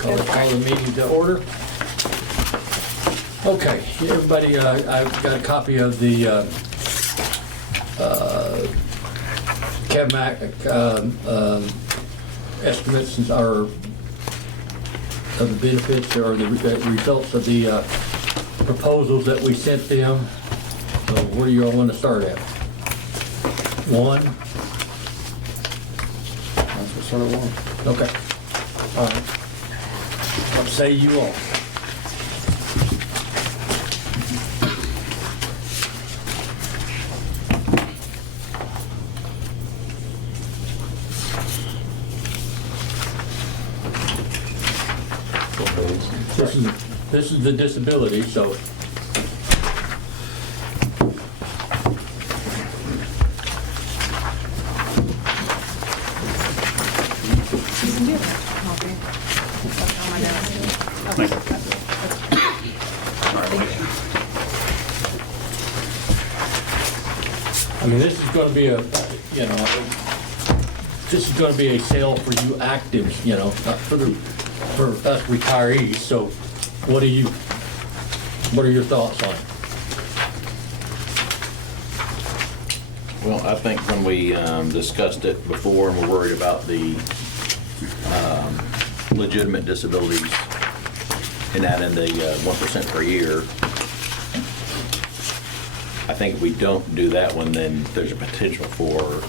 Call the meeting to order. Okay, everybody, I've got a copy of the CAVMAC estimates or of the benefits or the results of the proposals that we sent them. So where do you all want to start at? One? Let's start at one. Okay. All right. What say you all? This is the disability, so. I mean, this is going to be a, you know, this is going to be a sale for you actives, you know, not for us retirees. So, what are your thoughts on it? Well, I think when we discussed it before and were worried about the legitimate disabilities and that in the 1% per year, I think if we don't do that one, then there's a potential for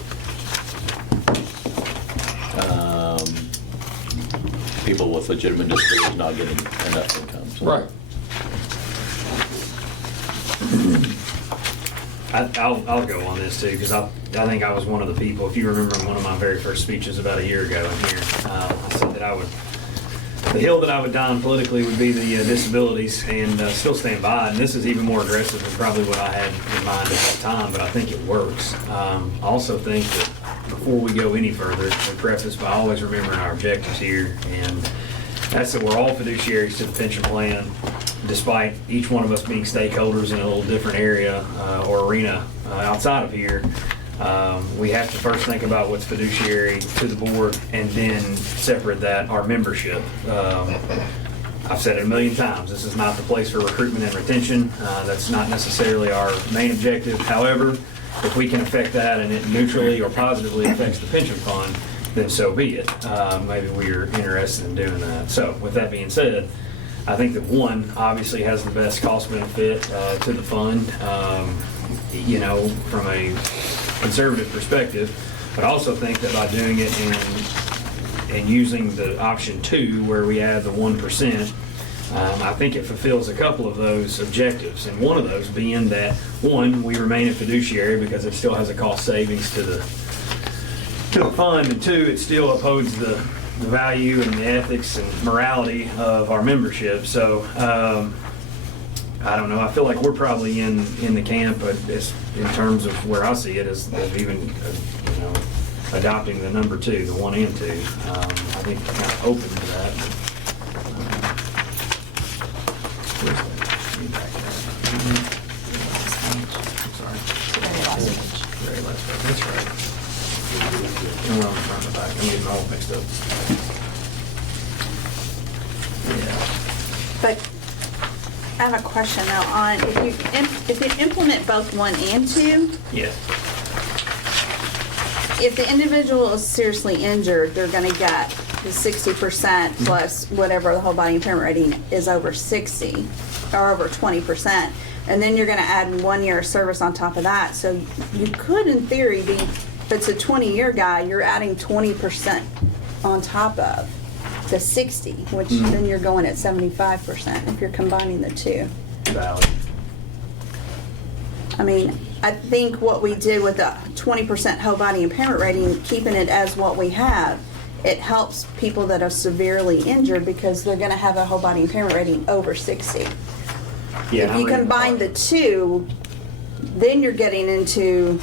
people with legitimate disabilities not getting enough income. So. Right. I'll go on this too, because I think I was one of the people, if you remember in one of my very first speeches about a year ago in here, I said that the hill that I would die on politically would be the disabilities, and still stand by. And this is even more aggressive than probably what I had in mind at that time, but I think it works. I also think that before we go any further, we preface by always remembering our objectives here, and that's that we're all fiduciaries to the pension plan, despite each one of us being stakeholders in a little different area or arena outside of here. We have to first think about what's fiduciary to the board and then separate that, our membership. I've said it a million times, this is not the place for recruitment and retention. That's not necessarily our main objective. However, if we can affect that and it neutrally or positively affects the pension fund, then so be it. Maybe we are interested in doing that. So with that being said, I think that one obviously has the best cost benefit to the fund, you know, from a conservative perspective, but I also think that by doing it and using the option 2 where we add the 1%, I think it fulfills a couple of those objectives, and one of those being that, one, we remain a fiduciary because it still has a cost savings to the fund, and 2, it still upholds the value and the ethics and morality of our membership. So I don't know, I feel like we're probably in the camp, but in terms of where I see it as even you know, adopting the number 2, the 1 and 2. I think we're kind of open to that. Where's that? Sorry. Very last page. That's right. I'm on the front and the back. I'm getting all mixed up. Yeah. But I have a question now on, if you implement both 1 and 2, Yeah. if the individual is seriously injured, they're gonna get the 60% plus whatever the whole body impairment rating is over 60, or over 20%. And then you're gonna add 1 year of service on top of that. So you could, in theory, be, if it's a 20-year guy, you're adding 20% on top of the 60, which then you're going at 75% if you're combining the 2. Valid. I mean, I think what we did with the 20% whole body impairment rating, keeping it as what we have, it helps people that are severely injured because they're gonna have a whole body impairment rating over 60. Yeah. If you combine the 2, then you're getting into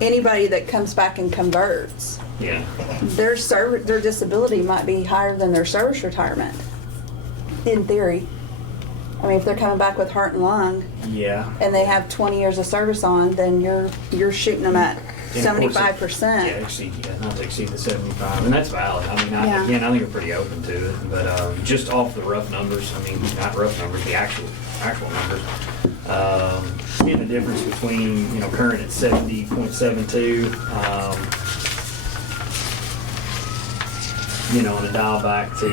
anybody that comes back and converts. Yeah. Their disability might be higher than their service retirement, in theory. I mean, if they're coming back with heart and lung Yeah. and they have 20 years of service on, then you're shooting them at 75%. Not to exceed the 75, and that's valid. I mean, Yeah. again, I think we're pretty open to it, but just off the rough numbers, I mean, not rough numbers, the actual numbers, seeing the difference between, current at 70.72, and a dial back to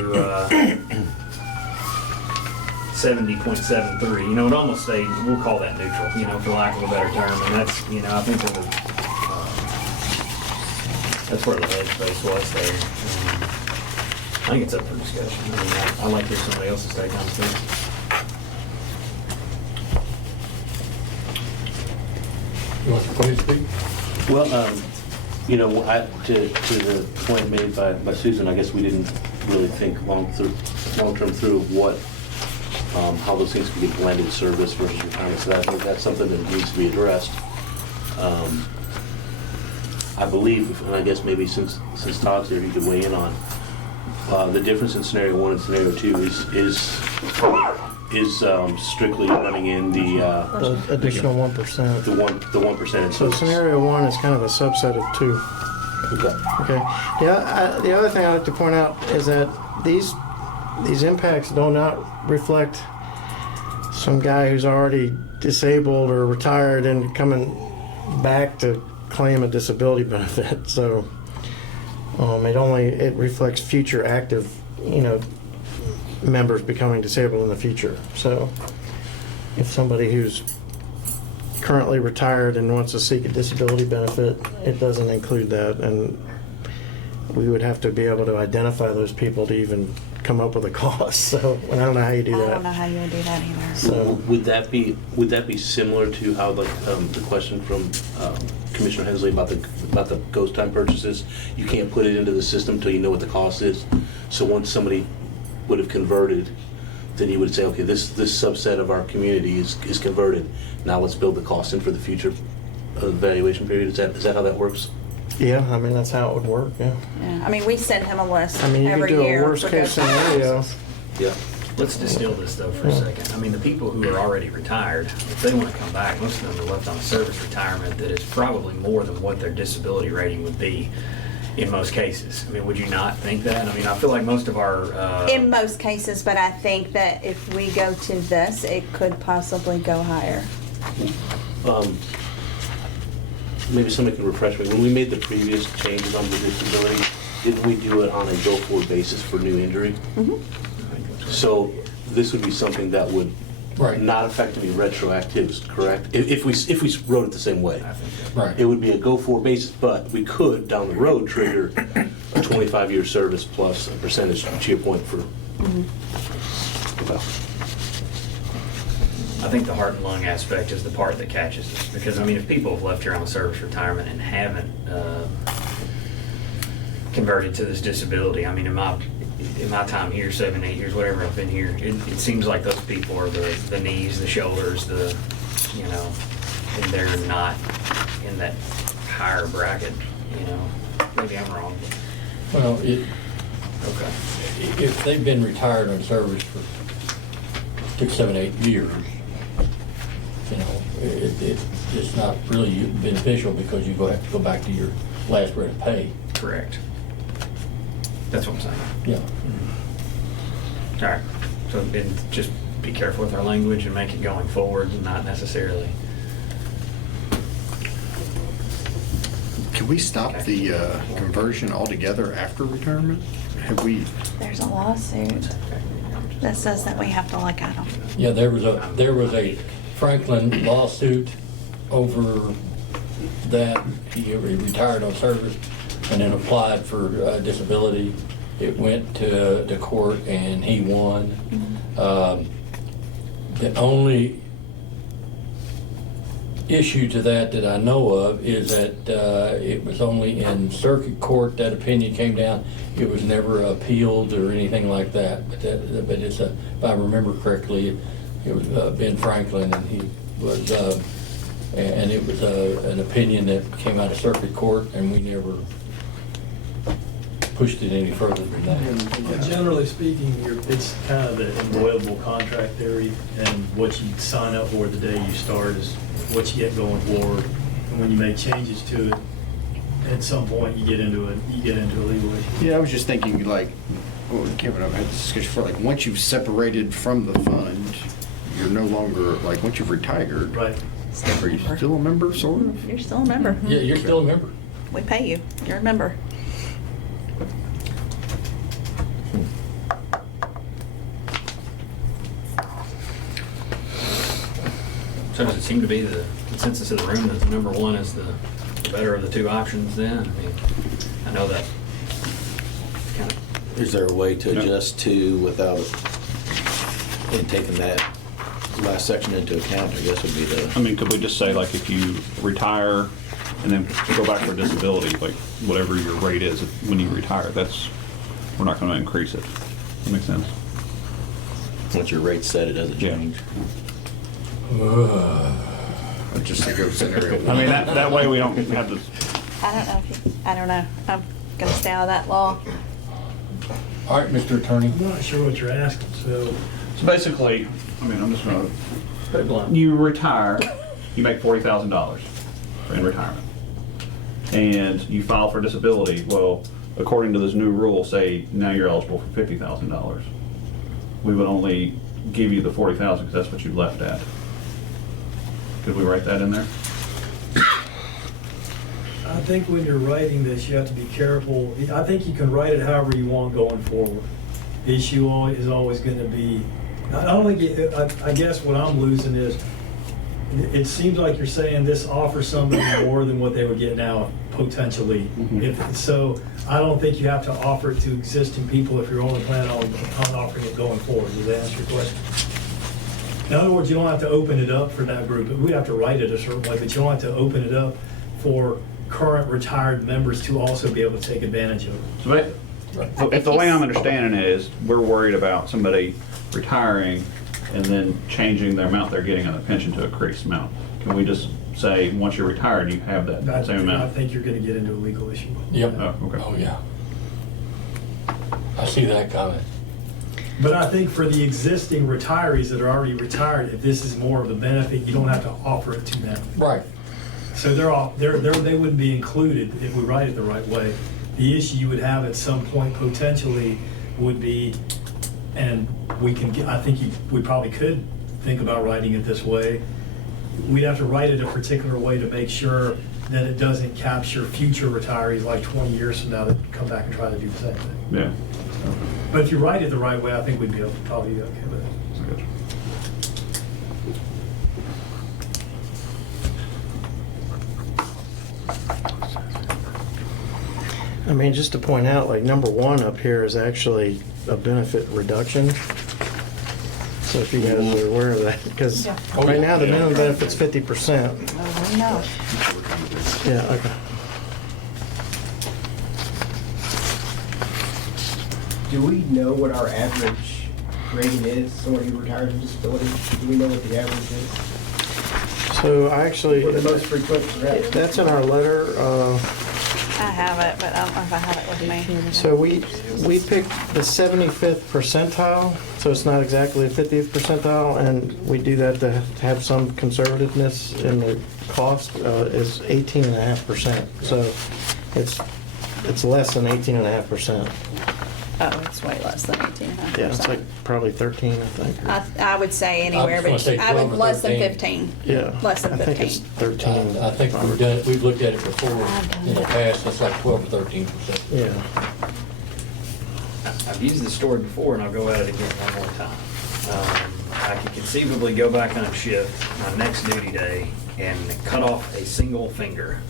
70.73, it almost stayed, we'll call that neutral, for lack of a better term, and that's, I think that's where the headspace was there. I think it's up for discussion. I mean, I'd like to hear somebody else's take on it. You want to come and speak? Well, to the point made by Susan, I guess we didn't really think long-term through what, how those things can be blended service versus retirement. So I think that's something that needs to be addressed. I believe, and I guess maybe since Todd's here, he could weigh in on the difference in scenario 1 and scenario 2 is strictly running in the additional 1%. the 1%. So scenario 1 is kind of a subset of 2. Okay. The other thing I like to point out is that these impacts do not reflect some guy who's already disabled or retired and coming back to claim a disability benefit. So it reflects future active, members becoming disabled in the future. So if somebody who's currently retired and wants to seek a disability benefit, it doesn't include that, and we would have to be able to identify those people to even come up with a cost. So I don't know how you do that. I don't know how you would do that either. So would that be similar to how the question from Commissioner Hensley about the ghost time purchases? You can't put it into the system until you know what the cost is. So once somebody would have converted, then you would say, okay, this subset of our community is converted. Now let's build the cost in for the future evaluation period. Is that how that works? Yeah, I mean, that's how it would work, yeah. Yeah, I mean, we send him a list I mean, you could every do year. a worst for case ghost time scenario. purposes. Yeah. Let's distill this though for a second. I mean, the people who are already retired, if they want to come back, most of them are left on a service retirement that is probably more than what their disability rating would be in most cases. I mean, would you not think that? I mean, I feel like most of our... In most cases, but I think that if we go to this, it could possibly go higher. Maybe somebody can refresh me. When we made the previous changes on the disability, didn't we do it on a go-forward basis for new injury? Mm-hmm. So this would be something that would not affect any retroactives, correct? If we wrote it the same way. Right. It would be a go-forward basis, but we could, down the road, trigger a 25-year service plus a percentage, to your point, for... Well, I think the heart and lung aspect is the part that catches us. Because, I mean, if people have left here on service retirement and haven't converted to this disability, I mean, in my time here, 7, 8 years, whatever I've been here, it seems like those people are the knees, the shoulders, and they're not in that higher bracket, Maybe I'm wrong. Well, Okay. if they've been retired on service for 6, 7, 8 years, it's not really beneficial because you have to go back to your last rate of pay. Correct. That's what I'm saying. Yeah. All right. So then just be careful with our language and make it going forward, and not necessarily. Can we stop the conversion altogether after retirement? Have we? There's a lawsuit that says that we have to look at them. Yeah, there was a Franklin lawsuit over that. He retired on service and then applied for disability. It went to court and he won. The only issue to that I know of is that it was only in circuit court that opinion came down. It was never appealed or anything like that. But it's if I remember correctly, it was Ben Franklin, and he was, and it was an opinion that came out of circuit court, and we never pushed it any further than that. Well, generally speaking, it's kind of the enjoyable contract theory, and what you sign up for the day you start is what you get going forward. And when you make changes to it, at some point you get into a legal issue. Yeah, I was just thinking like, well, Kevin, I've had this discussion before, like, once you've separated from the fund, you're no longer, like, once you've retired, Right. are you still a member, sort of? You're still a member. Yeah, you're still a member. We pay you. You're a member. So does it seem to be the consensus of the room that the number one is the better of the two options then? I mean, I know that kind of, Is there a way to adjust to without and taking that last section into account, I guess would be the. I mean, could we just say, like, if you retire and then go back for disability, like, whatever your rate is when you retire, that's, we're not gonna increase it. That makes sense? Once your rate's set, it doesn't Yeah. change. Just to go scenario I one. mean, that way we don't have this, I don't know. I'm gonna stay out of that law. All right, Mr. Attorney. I'm not sure what you're asking, so. so basically, I mean, I'm just gonna, Put it blunt. you retire, you make $40,000 in retirement. And you file for disability, well, according to this new rule, say now you're eligible for $50,000. We would only give you the $40,000 because that's what you left at. Could we write that in there? I think when you're writing this, you have to be careful. I think you can write it however you want going forward. The issue is always going to be, I don't think, I guess what I'm losing is, it seems like you're saying this offers somebody more than what they would get now, potentially. So I don't think you have to offer it to existing people if you're only planning on offering it going forward. Does that answer your question? In other words, you don't have to open it up for that group. We have to write it a certain way, but you don't have to open it up for current retired members to also be able to take advantage of it. So if the way I'm understanding it is, we're worried about somebody retiring and then changing the amount they're getting on the pension to a increased amount. Can we just say, once you're retired, you have that same I amount? think you're going to get into a legal issue. Yep. Oh, okay. Oh, yeah. I see that coming. But I think for the existing retirees that are already retired, if this is more of a benefit, you don't have to offer it to them. Right. So they wouldn't be included if we write it the right way. The issue you would have at some point potentially would be, and I think we probably could think about writing it this way. We'd have to write it a particular way to make sure that it doesn't capture future retirees like 20 years from now that come back and try to do the same thing. Yeah. But if you write it the right way, I think we'd be able to probably be okay with it. That's good. I mean, just to point out, like, number one up here is actually a benefit reduction. So if you guys are aware of that, because Yeah. right now the minimum benefit's 50%. Oh, we know. Yeah, okay. Do we know what our average rating is, someone who retires with disability? Do we know what the average is? So I actually, What the most frequent rate? that's in our letter. I have it, but I don't know if I have it with me. So we picked the 75th percentile, so it's not exactly the 50th percentile, and we do that to have some conservativeness in the cost, is 18.5%. So it's less than 18.5%. Oh, it's way less than 1800. Yeah, it's like probably 13, I think. I would say anywhere, I was but gonna say I 12 would or less than 13. 15. Yeah. Less than I think it's 15. 13. I think we've looked at it before in the past, it's like 12 or 13%. Yeah. I've used this story before, and I'll go at it again one more time. I could conceivably go back on shift my next duty day and cut off a single finger,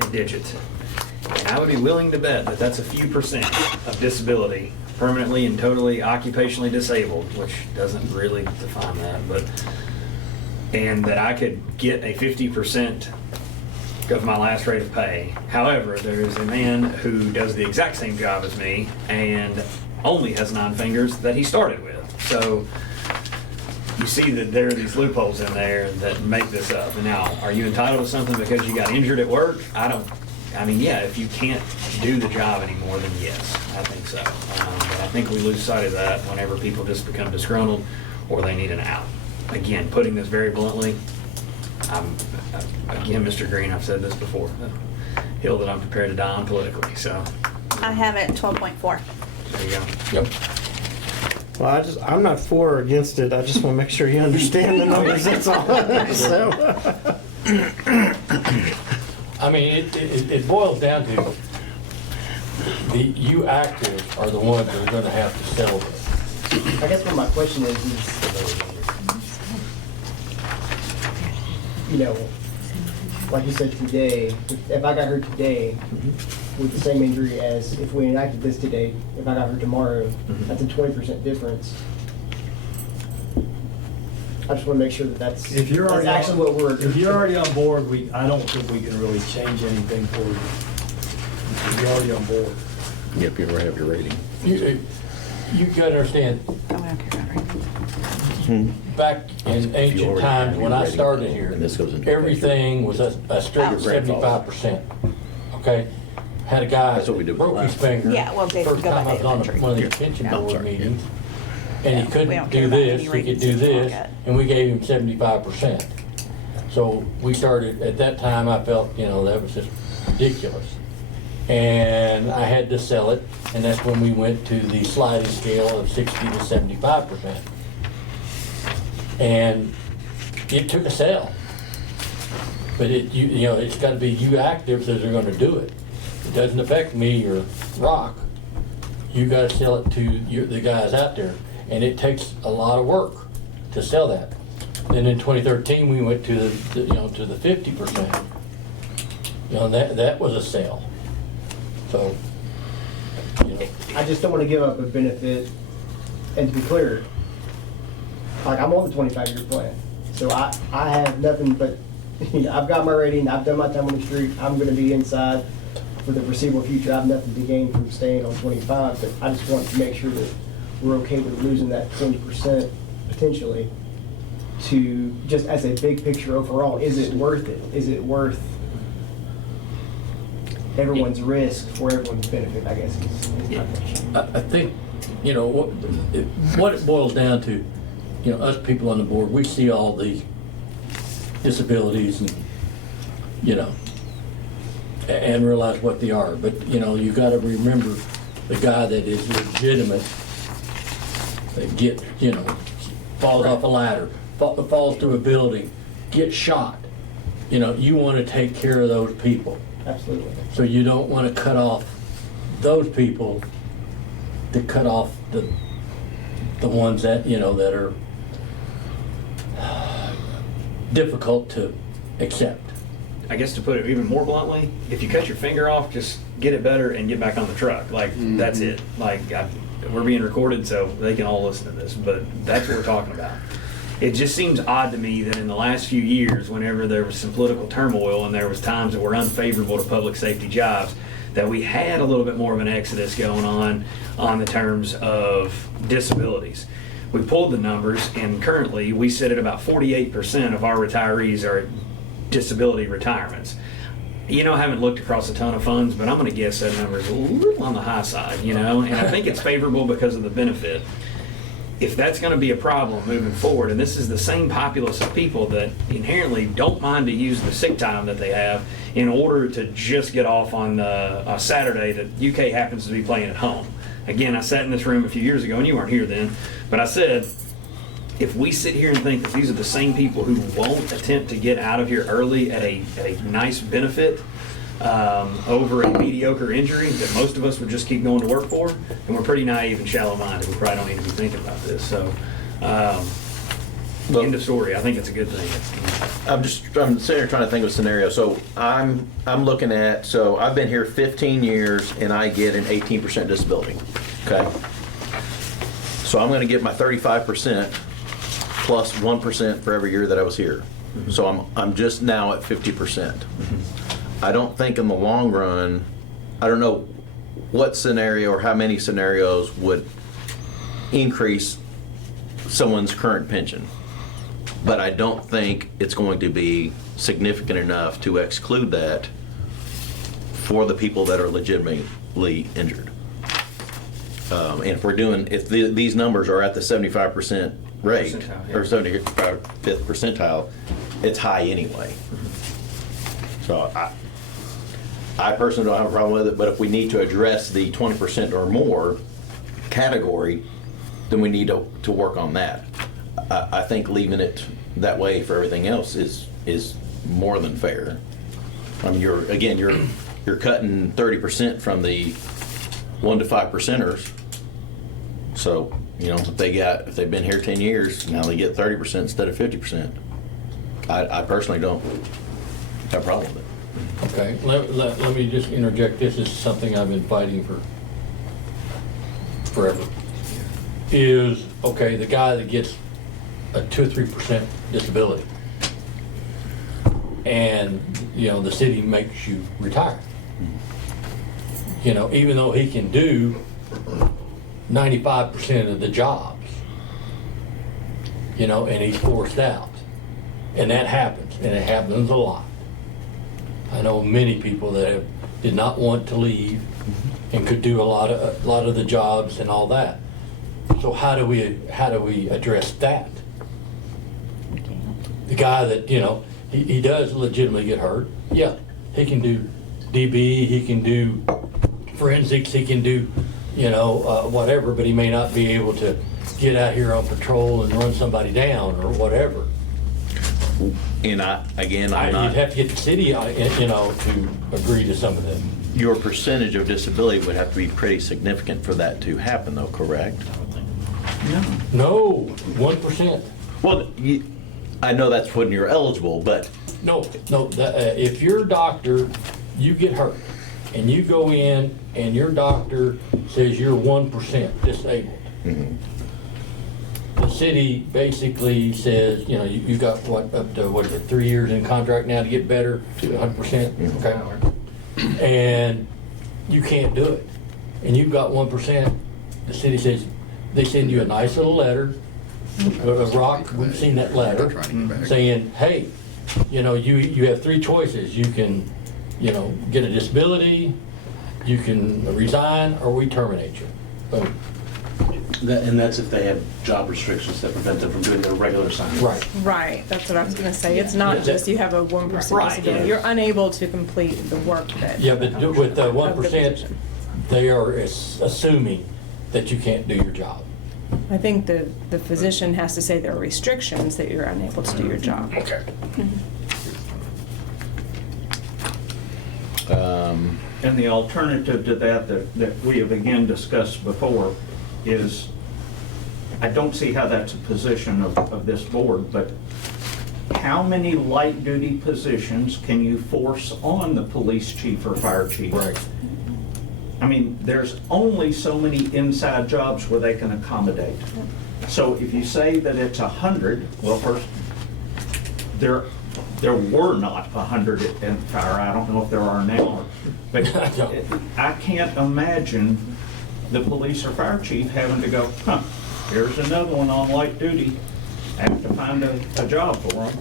a digit. And I would be willing to bet that that's a few percent of disability, permanently and totally occupationally disabled, which doesn't really define that, and that I could get a 50% of my last rate of pay. However, there is a man who does the exact same job as me and only has 9 fingers that he started with. So you see that there are these loopholes in there that make this up. And now, are you entitled to something because you got injured at work? I mean, yeah, if you can't do the job anymore, then yes, I think so. But I think we lose sight of that whenever people just become disgruntled or they need an out. Again, putting this very bluntly, again, Mr. Green, I've said this before. hill that I'm prepared to die on politically, so I have it 12.4. there you go. Yep. Well, I'm not for or against it. I just want to make sure you understand the numbers, that's all. So, I mean, it boils down to you active are the ones that are gonna have to sell this. I guess what my question is, you know, like you said today, if I got hurt today with the same injury as if we enacted this today, if I got hurt tomorrow, that's a 20% difference. I just want to make sure that that's actually what we're. If you're already on board, I don't think we can really change anything for you. If you're already on board. Yep, you ever have your rating. You gotta understand, Oh, I don't care about rating. back in ancient times when I started here, And this goes into everything was a straight Oh. 75%. Okay? Had a guy That's what we did with broke the his last. finger. Yeah, well, they First go time by I was on elementary. one of the pension I'm board sorry, meetings, and Yeah, he we couldn't don't care do about this, any he could ratings do in this, pocket. and we gave him 75%. So we started, at that time, I felt, that was just ridiculous. And I had to sell it, and that's when we went to the sliding scale of 60 to 75%. And it took a sale. But it's gotta be you actives that are gonna do it. It doesn't affect me or Rock. You gotta sell it to the guys out there, and it takes a lot of work to sell that. Then in 2013, we went to the 50%. That was a sale. So, I just don't want to give up a benefit. And to be clear, like I'm on the 25-year plan, so I have nothing but, I've got my rating, I've done my time on the street, I'm going to be inside for the foreseeable future. I have nothing to gain from staying on 25, but I just want to make sure that we're okay with losing that 20% potentially to just as a big picture overall. Is it worth it? Is it worth everyone's risk for everyone's benefit, I guess is my question. I think, what it boils down to, us people on the board, we see all the disabilities and, and realize what they are. But, you gotta remember the guy that is legitimate, that falls off a ladder, falls through a building, gets shot. You wanna take care of those people. Absolutely. So you don't want to cut off those people to cut off the ones that, that are difficult to accept. I guess to put it even more bluntly, if you cut your finger off, just get it better and get back on the truck. Like, that's it. Like, we're being recorded, so they can all listen to this, but that's what we're talking about. It just seems odd to me that in the last few years, whenever there was some political turmoil and there was times that were unfavorable to public safety jobs, that we had a little bit more of an exodus going on the terms of disabilities. We pulled the numbers, and currently we sit at about 48% of our retirees are disability retirements. I haven't looked across a ton of funds, but I'm going to guess that number is a little on the high side, and I think it's favorable because of the benefit. If that's going to be a problem moving forward, and this is the same populace of people that inherently don't mind to use the sick time that they have in order to just get off on a Saturday that UK happens to be playing at home. Again, I sat in this room a few years ago, and you weren't here then, but I said, if we sit here and think that these are the same people who won't attempt to get out of here early at a nice benefit over a mediocre injury that most of us would just keep going to work for, and we're pretty naive and shallow-minded. We probably don't need to be thinking about this. So, end of story. I think it's a good thing. I'm sitting here trying to think of a scenario. So I'm looking at, so I've been here 15 years and I get an 18% disability. Okay. So I'm going to get my 35% plus 1% for every year that I was here. So I'm just now at 50%. I don't think in the long run, I don't know what scenario or how many scenarios would increase someone's current pension. But I don't think it's going to be significant enough to exclude that for the people that are legitimately injured. And if these numbers are at the 75% rate, Percentile, yeah. or 75th percentile, it's high anyway. So I personally don't have a problem with it, but if we need to address the 20% or more category, then we need to work on that. I think leaving it that way for everything else is more than fair. I mean, you're cutting 30% from the 1 to 5%ers. So, if they've been here 10 years, now they get 30% instead of 50%. I personally don't have a problem with it. Okay, let me just interject. This is something I've been fighting for forever. Is, okay, the guy that gets a 2 or 3% disability, and, the city makes you retire. Even though he can do 95% of the jobs, and he's forced out. And that happens, and it happens a lot. I know many people that did not want to leave and could do a lot of the jobs and all that. So how do we address that? The guy that he does legitimately get hurt. Yeah, he can do DB, he can do forensics, he can do whatever, but he may not be able to get out here on patrol and run somebody down or whatever. And you'd have to get the city, to agree to some of them. Your percentage of disability would have to be pretty significant for that to happen, though, correct? No, 1%. Well, I know that's when you're eligible, but No, if your doctor, you get hurt, and you go in, and your doctor says you're 1% disabled. Mm-hmm. The city basically says, you got up to 3 years in contract now to get better to 100%, okay? And you can't do it. And you've got 1%, the city says, they send you a nice little letter, a rock, we've seen that letter, saying, hey, you have 3 choices. You can, get a disability, you can resign, or we terminate you. Boom. And that's if they have job restrictions that prevent them from doing their regular assignment. Right. Right, that's what I was gonna say. It's not just you have a 1% Right, disability. yeah. You're unable to complete the work that. Yeah, but with the of the 1%, position. they are assuming that you can't do your job. I think the physician has to say there are restrictions that you're unable to do your job. Okay. And the alternative to that we have again discussed before is, I don't see how that's a position of this board, but how many light duty positions can you force on the police chief or fire chief? Right. I mean, there's only so many inside jobs where they can accommodate. So if you say that it's 100, well, first, there were not 100 in fire. I don't know if there are now. But I can't imagine the police or fire chief having to go, here's another one on light duty. I have to find a job for them.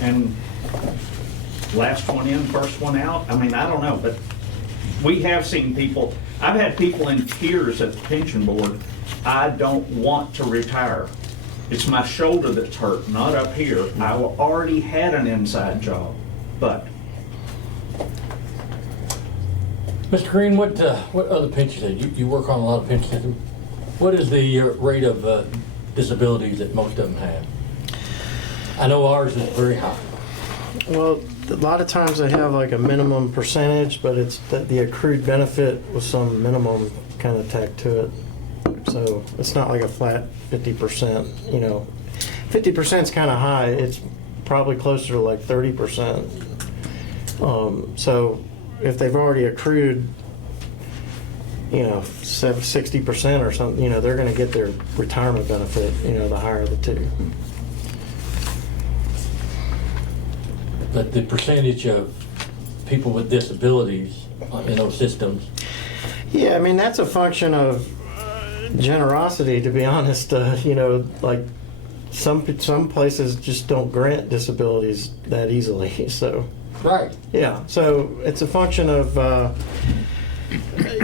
And last one in, first one out. I mean, I don't know, but we have seen people, I've had people in tears at the pension board. I don't want to retire. It's my shoulder that's hurt, not up here. I already had an inside job, but. Mr. Green, what other pensions, you work on a lot of pensions. What is the rate of disabilities that most of them have? I know ours is very high. Well, a lot of times they have like a minimum percentage, but it's the accrued benefit with some minimum kind of tacked to it. So it's not like a flat 50%, 50% is kind of high. It's probably closer to like 30%. So if they've already accrued, 60% or something, they're going to get their retirement benefit, the higher of the two. But the percentage of people with disabilities in those systems. Yeah, I mean, that's a function of generosity, to be honest. Like some places just don't grant disabilities that easily. So, Right. yeah, so it's a function of,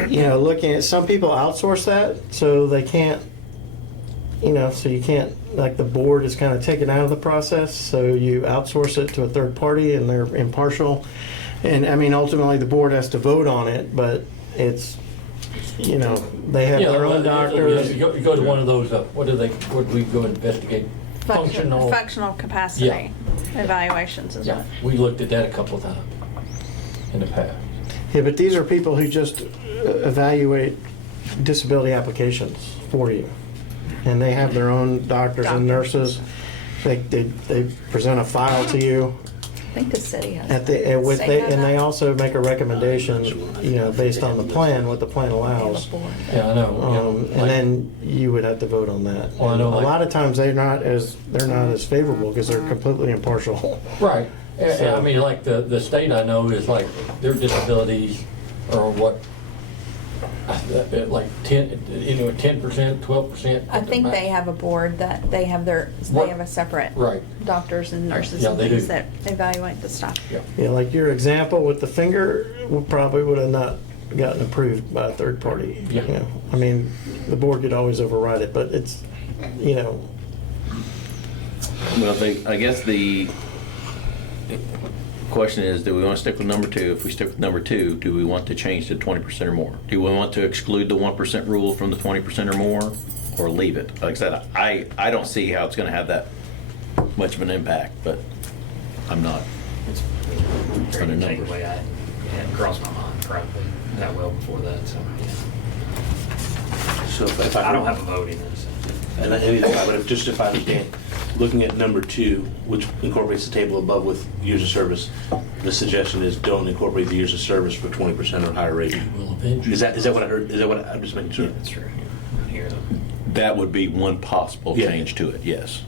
looking at, some people outsource that, so they can't, so you can't, like the board is kind of taken out of the process, so you outsource it to a third party and they're impartial. And I mean, ultimately, the board has to vote on it, but it's, you know, they have Yeah, their own doctors. You go to one of those, what do we go investigate? Functional. Functional capacity evaluations as Yeah, well. we looked at that a couple of times in the past. Yeah, but these are people who just evaluate disability applications for you. And they have their own doctors and nurses. They present a file to you. I think the city has. At the, and with, State they, has and they that. also make a recommendation, you know, based on the plan, what the plan allows. Yeah, I know. And then you would have to vote on that. Well, I know, A like- lot of times they're not as favorable because they're completely impartial. Right. So- I mean, like the state I know is like their disabilities are what, like 10%, 12%. I think they have a board that they have What? they have a separate Right. doctors and nurses Yeah, and they things do. that evaluate the stuff. Yeah. Yeah, like your example with the finger probably would have not gotten approved by a third party. Yeah. You know, I mean, the board could always override it, but it's, you know, Well, I guess the question is, do we want to stick with number 2? If we stick with number 2, do we want to change to 20% or more? Do we want to exclude the 1% rule from the 20% or more, or leave it? Like I said, I don't see how it's going to have that much of an impact, but I'm not. It's Under very numbers. technically, I hadn't crossed my mind probably that well before that, so, yeah. So if I don't have a vote in this. And if I understand, looking at number 2, which incorporates the table above with years of service, the suggestion is don't incorporate the years of service for 20% or higher rating. Will avenge you. Is that what I heard? Is that what I'm just making sure? That's true. Here, though. That would be one possible Yeah. change to it, yes.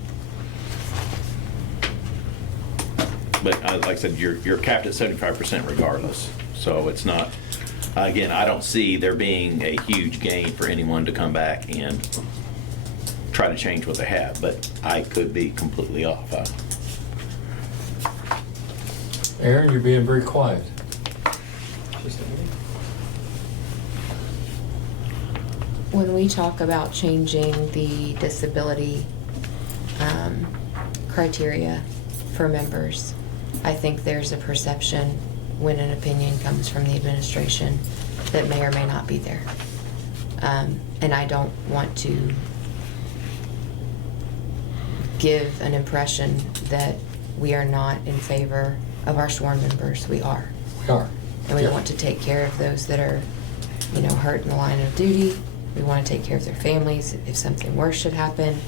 But like I said, you're capped at 75% regardless, so it's not, again, I don't see there being a huge gain for anyone to come back and try to change what they have, but I could be completely off. Aaron, you're being very quiet. When we talk about changing the disability criteria for members, I think there's a perception when an opinion comes from the administration that may or may not be there. And I don't want to give an impression that we are not in favor of our sworn members. We are. We are. And we Yeah. want to take care of those that are, you know, hurt in the line of duty. We want to take care of their families. If something worse should happen,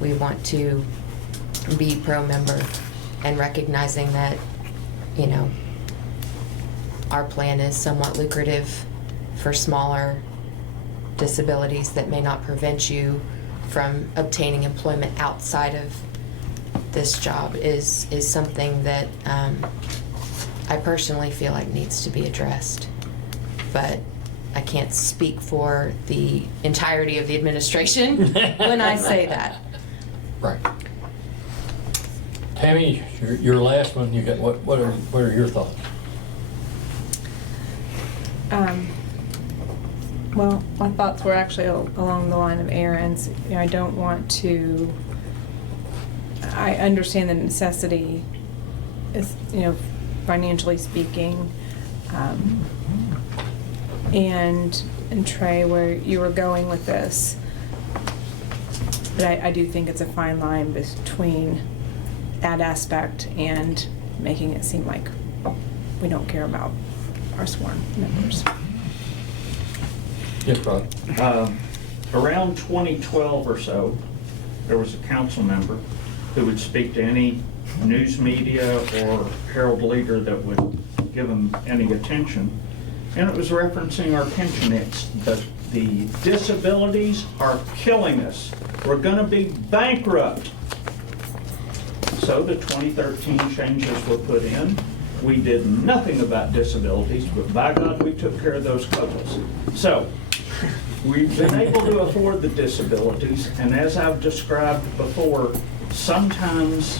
we want to be pro-member and recognizing that, you know, our plan is somewhat lucrative for smaller disabilities that may not prevent you from obtaining employment outside of this job is something that I personally feel like needs to be addressed. But I can't speak for the entirety of the administration when I say that. Right. Tammy, your last one, you got, what are your thoughts? Well, my thoughts were actually along the line of Aaron's. You know, I don't want to, I understand the necessity, is, you know, financially speaking. And Trey, where you were going with this, but I do think it's a fine line between that aspect and making it seem like we don't care about our sworn members. Yes, Rod. Around 2012 or so, there was a council member who would speak to any news media or Herald leader that would give them any attention, and it was referencing our pensionees. The disabilities are killing us. We're going to be bankrupt. So the 2013 changes were put in. We did nothing about disabilities, but by God, we took care of those couples. So we've been able to afford the disabilities, and as I've described before, sometimes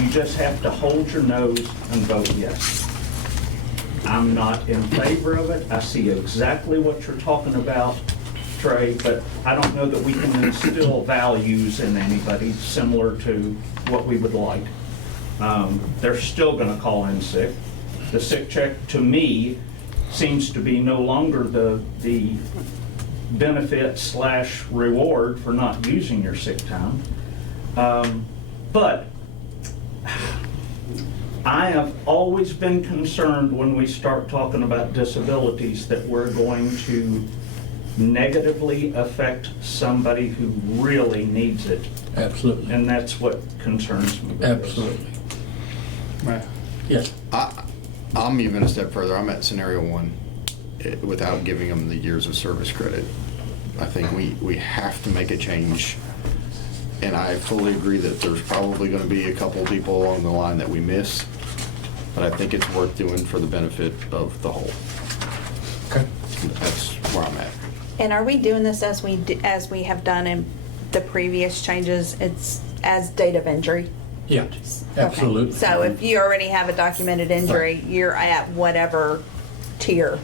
you just have to hold your nose and vote yes. I'm not in favor of it. I see exactly what you're talking about, Trey, but I don't know that we can instill values in anybody similar to what we would like. They're still going to call in sick. The sick check, to me, seems to be no longer the benefit / reward for not using your sick time. But I have always been concerned when we start talking about disabilities that we're going to negatively affect somebody who really needs it. Absolutely. And that's what concerns me. Absolutely. Right. Yes. I'm even a step further. I'm at scenario 1 without giving them the years of service credit. I think we have to make a change. And I fully agree that there's probably going to be a couple people along the line that we miss. But I think it's worth doing for the benefit of the whole. Okay. That's where I'm at. And are we doing this as we have done in the previous changes? It's as date of injury? Yeah, Okay. absolutely. So if you already have a documented injury, you're at whatever tier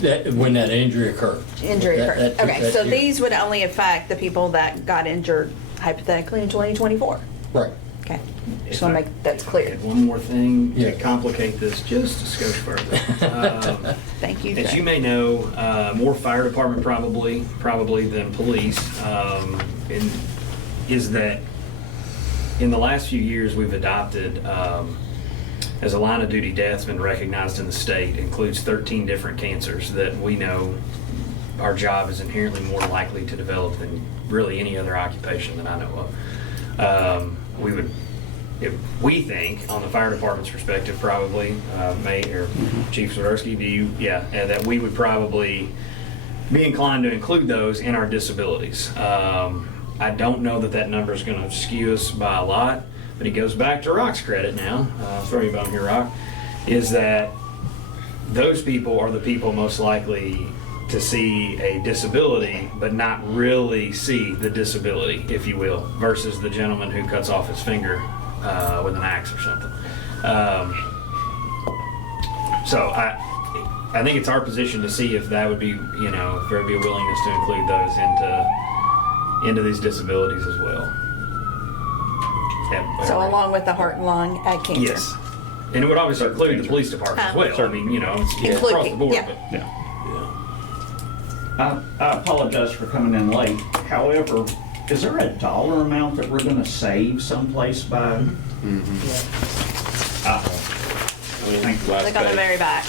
When that injury occurred. injury occurred. Okay, so tier. these would only affect the people that got injured hypothetically in 2024? Right. Okay, just want to make that's clear. And one more thing Yeah. to complicate this just a skosh further. Thank you, As Jay. you may know, more fire department probably than police, is that in the last few years we've adopted, as a line of duty death's been recognized in the state, includes 13 different cancers that we know our job is inherently more likely to develop than really any other occupation that I know of. We think, on the fire department's perspective, probably, Chief Swiderski, that we would probably be inclined to include those in our disabilities. I don't know that number is going to skew us by a lot, but it goes back to Rock's credit now. Throw you a bone here, Rock. Is that those people are the people most likely to see a disability, but not really see the disability, if you will, versus the gentleman who cuts off his finger with an axe or something. So I think it's our position to see if that would be, if there would be a willingness to include those into these disabilities as well. So along with the heart and lung cancer? Yes. And it would obviously include the police department as well. I mean, it's across the board. Yeah. But I apologize for coming in late. However, is there a dollar amount that we're going to save someplace by? Thank you. Look on the very back.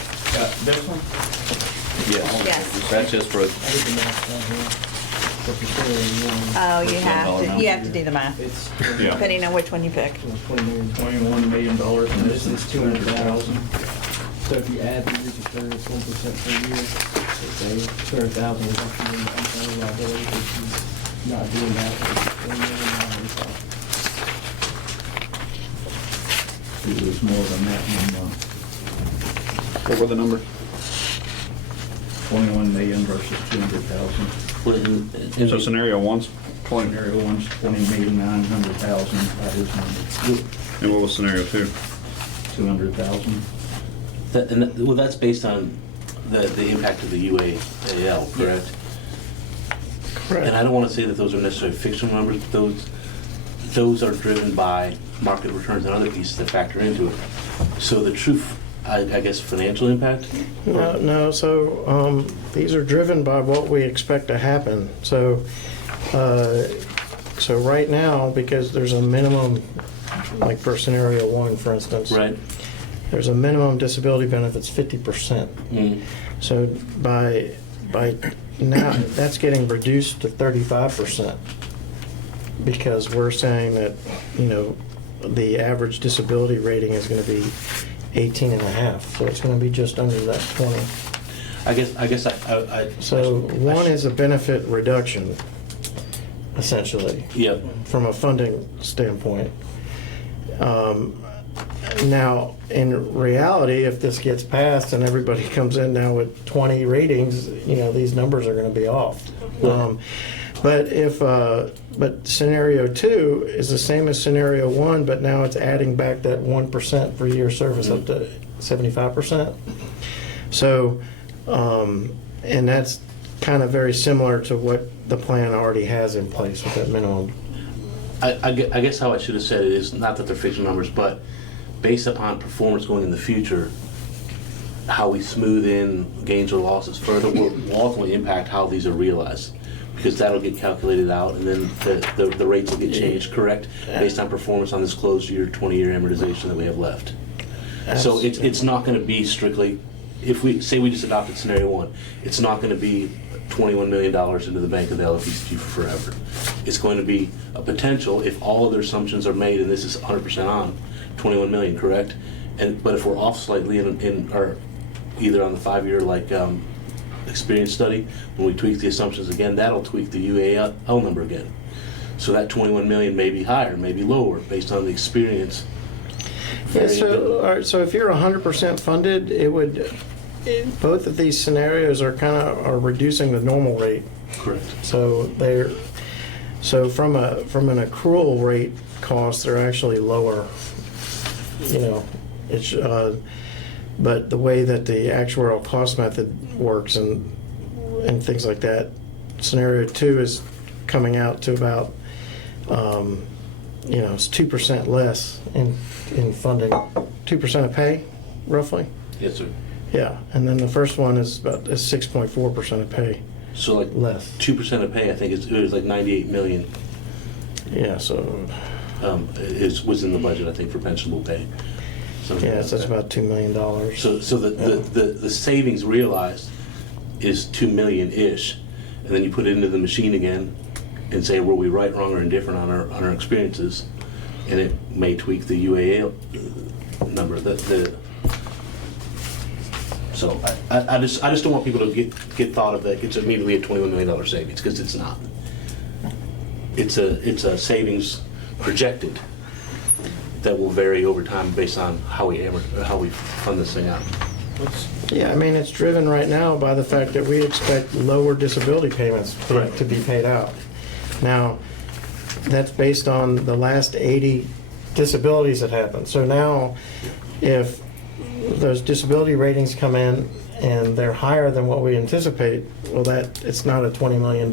This one? Yes. That's just for, Oh, you have to do the math, depending on which one you pick. $21 million, and this is 200,000. So if you add the years of service, 1% per year, it's a 200,000 reduction in the liability, which is not doing that. It's $1 million. It was more than that number. What were the numbers? 21 million versus 200,000. So scenario 1's 20, Scenario 1's 20,900,000 by his number. and what was scenario 2? 200,000. Well, that's based on the impact of the UAL, correct? Correct. And I don't want to say that those are necessarily fictional numbers, but those are driven by market returns and other pieces that factor into it. So the true, I guess, financial impact? No, so these are driven by what we expect to happen. So right now, because there's a minimum, like for scenario 1, for instance. Right. There's a minimum disability benefits 50%. Mm. So by now, that's getting reduced to 35%. Because we're saying that, the average disability rating is going to be 18.5, so it's going to be just under that 20. I guess I So 1 is a benefit reduction, essentially. Yep. From a funding standpoint. Now, in reality, if this gets passed and everybody comes in now with 20 ratings, these numbers are going to be off. But scenario 2 is the same as scenario 1, but now it's adding back that 1% for year service up to 75%. So, and that's kind of very similar to what the plan already has in place with that minimum. I guess how I should have said it is not that they're fictional numbers, but based upon performance going in the future, how we smooth in gains or losses further will ultimately impact how these are realized. Because that'll get calculated out, and then the rates will get changed, correct? Based on performance on this closed year, 20-year amortization that we have left. So it's not gonna be strictly, if we, say we just adopted scenario one, it's not gonna be $21 million into the bank of the LFECG forever. It's going to be a potential, if all other assumptions are made, and this is 100% on, 21 million, correct? But if we're off slightly in our, either on the 5-year experience study, when we tweak the assumptions again, that'll tweak the UAL number again. So that 21 million may be higher, may be lower, based on the experience. Yeah, so, all right, so if you're 100% funded, both of these scenarios are are reducing the normal rate. Correct. So from an accrual rate cost, they're actually lower. It's but the way that the actuarial cost method works and things like that, scenario 2 is coming out to about it's 2% less in funding, 2% of pay, roughly. Yes, sir. Yeah, and then the first one is 6.4% of pay. So less. 2% of pay, I think it was like 98 million. Yeah, so. Was in the budget, I think, for pensionable pay. Yeah, so that's about $2 million. So the savings realized is 2 million-ish, and then you put it into the machine again and say, were we right, wrong, or indifferent on our experiences, and it may tweak the UAL number. So I just don't want people to get thought of that it's immediately a $21 million savings, because it's not. It's a savings projected that will vary over time based on how we fund this thing out. Yeah, I mean, it's driven right now by the fact that we expect lower disability payments to be paid out. Now, that's based on the last 80 disabilities that happened. So now, if those disability ratings come in and they're higher than what we anticipate, well, it's not a $20 million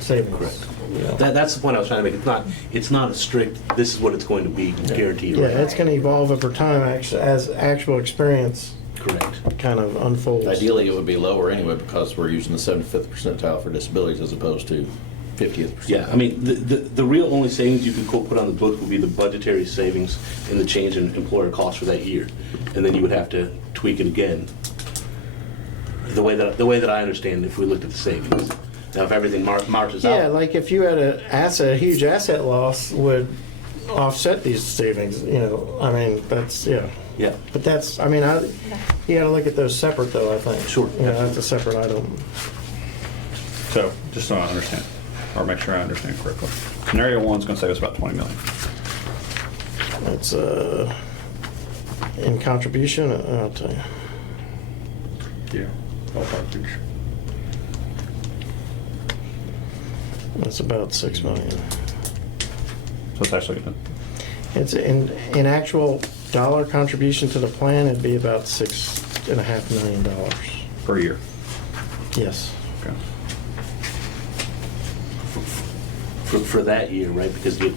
savings. Correct. You know? That's the point I was trying to make. It's not a strict, this is what it's going to be guaranteed. Yeah, Right? it's going to evolve over time as actual experience Correct. kind of unfolds. Ideally, it would be lower anyway, because we're using the 75th percentile for disabilities as opposed to 50th percentile. Yeah, I mean, the real only savings you could put on the book would be the budgetary savings and the change in employer costs for that year. And then you would have to tweak it again. The way that I understand it, if we looked at the savings. Now, if everything marches out. Yeah, like if you had a huge asset loss would offset these savings, I mean, that's, yeah. Yeah. But that's, I mean, you gotta look at those separate though, I think. Sure. That's a separate item. So, just so I understand, or make sure I understand correctly. Scenario 1 is going to save us about 20 million. It's, in contribution, I'll tell you. Yeah. Ballpark. It's about 6 million. So it's actually, It's in actual dollar contribution to the plan, it'd be about $6.5 million. per year. Yes. Okay. For that year, right? Because the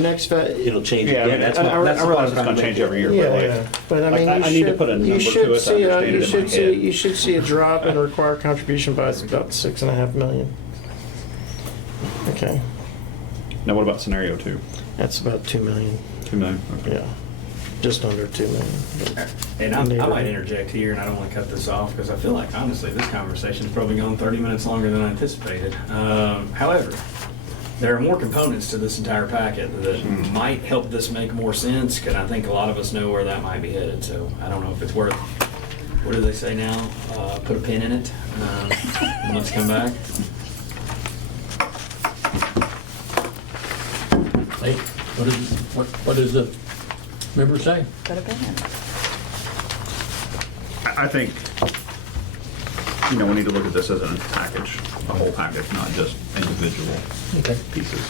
next. it'll change Yeah, again. That's I realize it's going to change every year. Yeah, but like, yeah. But I mean, I need to put a number to it to understand it in my head. You should see a drop in required contribution by about $6.5 million. Okay, Now, what about scenario 2? that's about $2 million. 2 million? Okay. Yeah, just under $2 million. But And I might interject here, and I don't want to cut this off, because I feel like, honestly, this conversation's probably gone 30 minutes longer than I anticipated. However, there are more components to this entire packet that might help this make more sense, because I think a lot of us know where that might be headed. So I don't know if it's worth, what do they say now? Put a pin in it, and let's come back. Hey, what does the member say? Put a pin in it. I think, we need to look at this as a package, a whole package, not just individual pieces.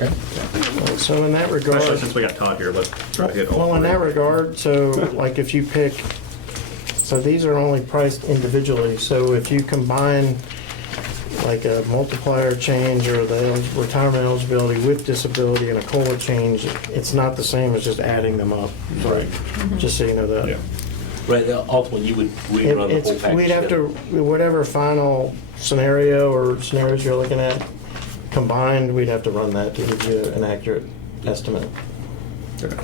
Okay. So in that regard. Especially since we got Todd here, let's try to hit all Well, in three. that regard, so like if you pick, so these are only priced individually, so if you combine like a multiplier change or the retirement eligibility with disability and a COLA change, it's not the same as just adding them up. Right. Just so you know that. Yeah. Right, ultimately, you would rerun the whole package. We'd have to, whatever final scenario or scenarios you're looking at combined, we'd have to run that to give you an accurate estimate. Okay.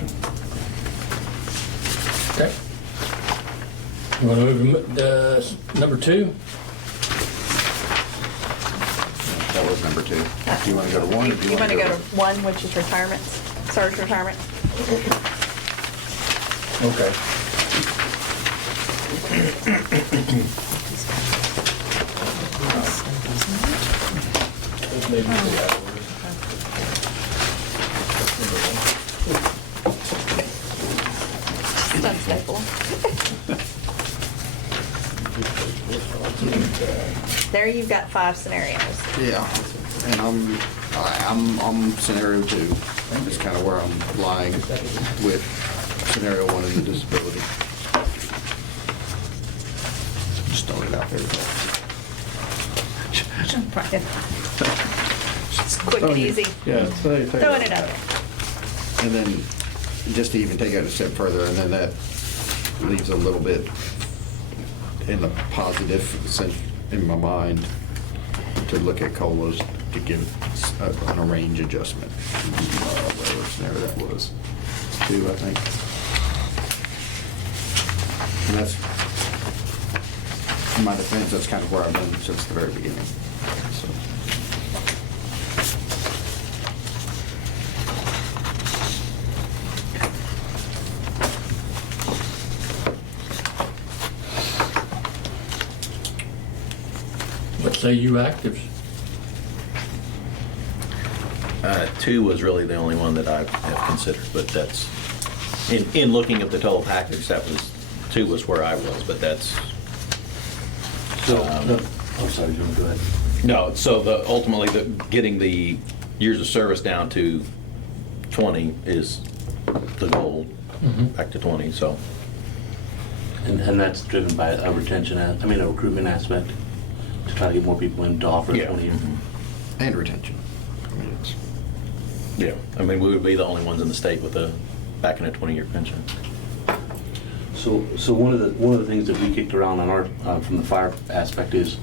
You want to move to number 2? That was number 2. Do you want to go to 1? Or do You want to go to 1, which is retirements, surge retirement? Okay. Stuff staple. There you've got 5 scenarios. Yeah, and I'm on scenario 2. That's kind of where I'm lying with scenario 1 and the disability. Just throwing it out there. It's quick and easy. Yeah, Throwing it out there. And then just to even take it a step further, and then that leaves a little bit in the positive sense in my mind to look at COLAs to give a range adjustment. Whatever scenario that was. 2, I think. And that's, in my defense, that's kind of where I've been since the very beginning. So. What say you actives? 2 was really the only one that I have considered, but that's, in looking at the total package, that was, 2 was where I was, but that's. So, I'm sorry, you want to go ahead? No, so ultimately, getting the years of service down to 20 is the goal, back to 20, so. And that's driven by a retention, a recruitment aspect, to try to get more people in to offer the Yeah. 20 year. And retention. I mean, it's. Yeah, I mean, we would be the only ones in the state with back in a 20-year pension. So one of the things that we kicked around on our from the fire aspect is,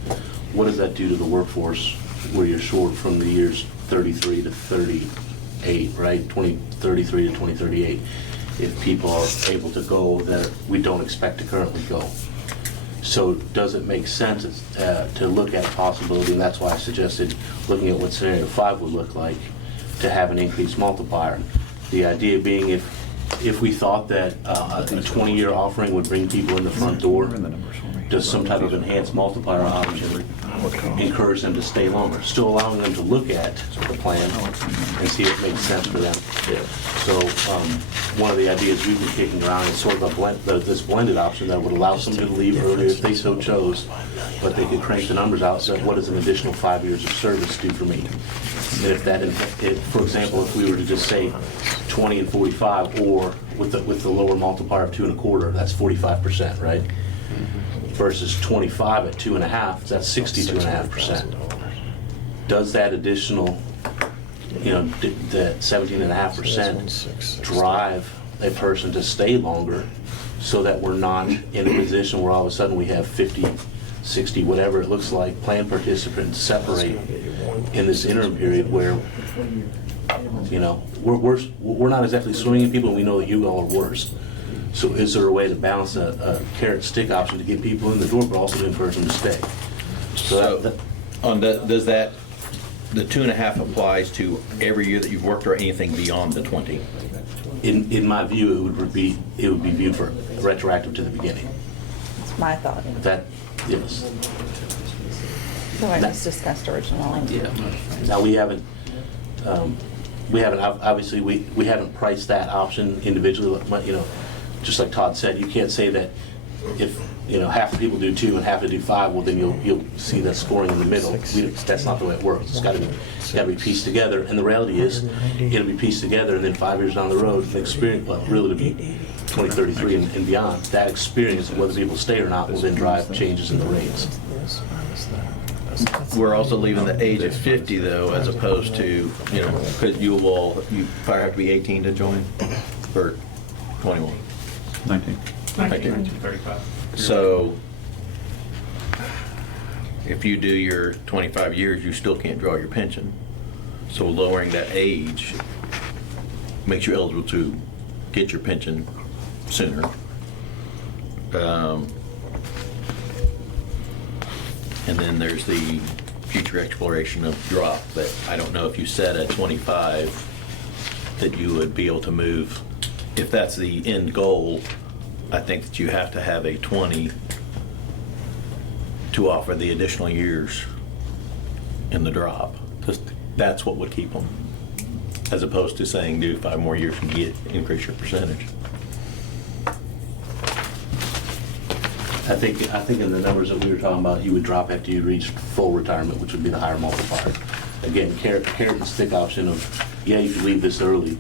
what does that do to the workforce where you're short from the years 33 to 38, right? 2033 to 2038, if people are able to go that we don't expect to currently go. So does it make sense to look at a possibility, and that's why I suggested looking at what scenario 5 would look like, to have an increased multiplier. The idea being, if we thought that a 20-year offering would bring people in the front door, does some type of enhanced multiplier option encourage them to stay longer, still allowing them to look at the plan and see if it makes sense for them. So one of the ideas we've been kicking around is sort of this blended option that would allow somebody to leave earlier if they so chose, but they could crank the numbers out. So what does an additional 5 years of service do for me? And for example, if we were to just say 20 and 45, or with the lower multiplier of 2 1/4, that's 45%, right? Versus 25 at 2.5, that's 62.5%. Does that additional, the 17.5% drive a person to stay longer, so that we're not in a position where all of a sudden we have 50, 60, whatever it looks like, plan participants separate in this interim period where, we're not exactly swimming in people, and we know that you all are worse. So is there a way to balance a carrot stick option to get people in the door, but also to encourage them to stay? So, does that, the 2.5 applies to every year that you've worked, or anything beyond the 20? In my view, it would be viewed for retroactive to the beginning. That's my thought. Yes. The way it was discussed originally. Yeah. Now, we haven't obviously, we haven't priced that option individually, just like Todd said, you can't say that if, half the people do 2 and half to do 5, well, then you'll see the scoring in the middle. That's not the way it works. It's got to be pieced together, and the reality is, it'll be pieced together, and then 5 years down the road, the experience, really to be 2033 and beyond, that experience of whether people stay or not will then drive changes in the rates. We're also leaving the age of 50 though, as opposed to, because you probably have to be 18 to join, or 21. 19. Thank you. 1935. So if you do your 25 years, you still can't draw your pension. So lowering that age makes you eligible to get your pension sooner. And then there's the future exploration of drop, but I don't know if you said at 25 that you would be able to move. If that's the end goal, I think that you have to have a 20 to offer the additional years in the drop. Just that's what would keep them, as opposed to saying do 5 more years and increase your percentage. I think in the numbers that we were talking about, you would drop after you reach full retirement, which would be the higher multiplier. Again, carrot and stick option of, yeah, you could leave this early.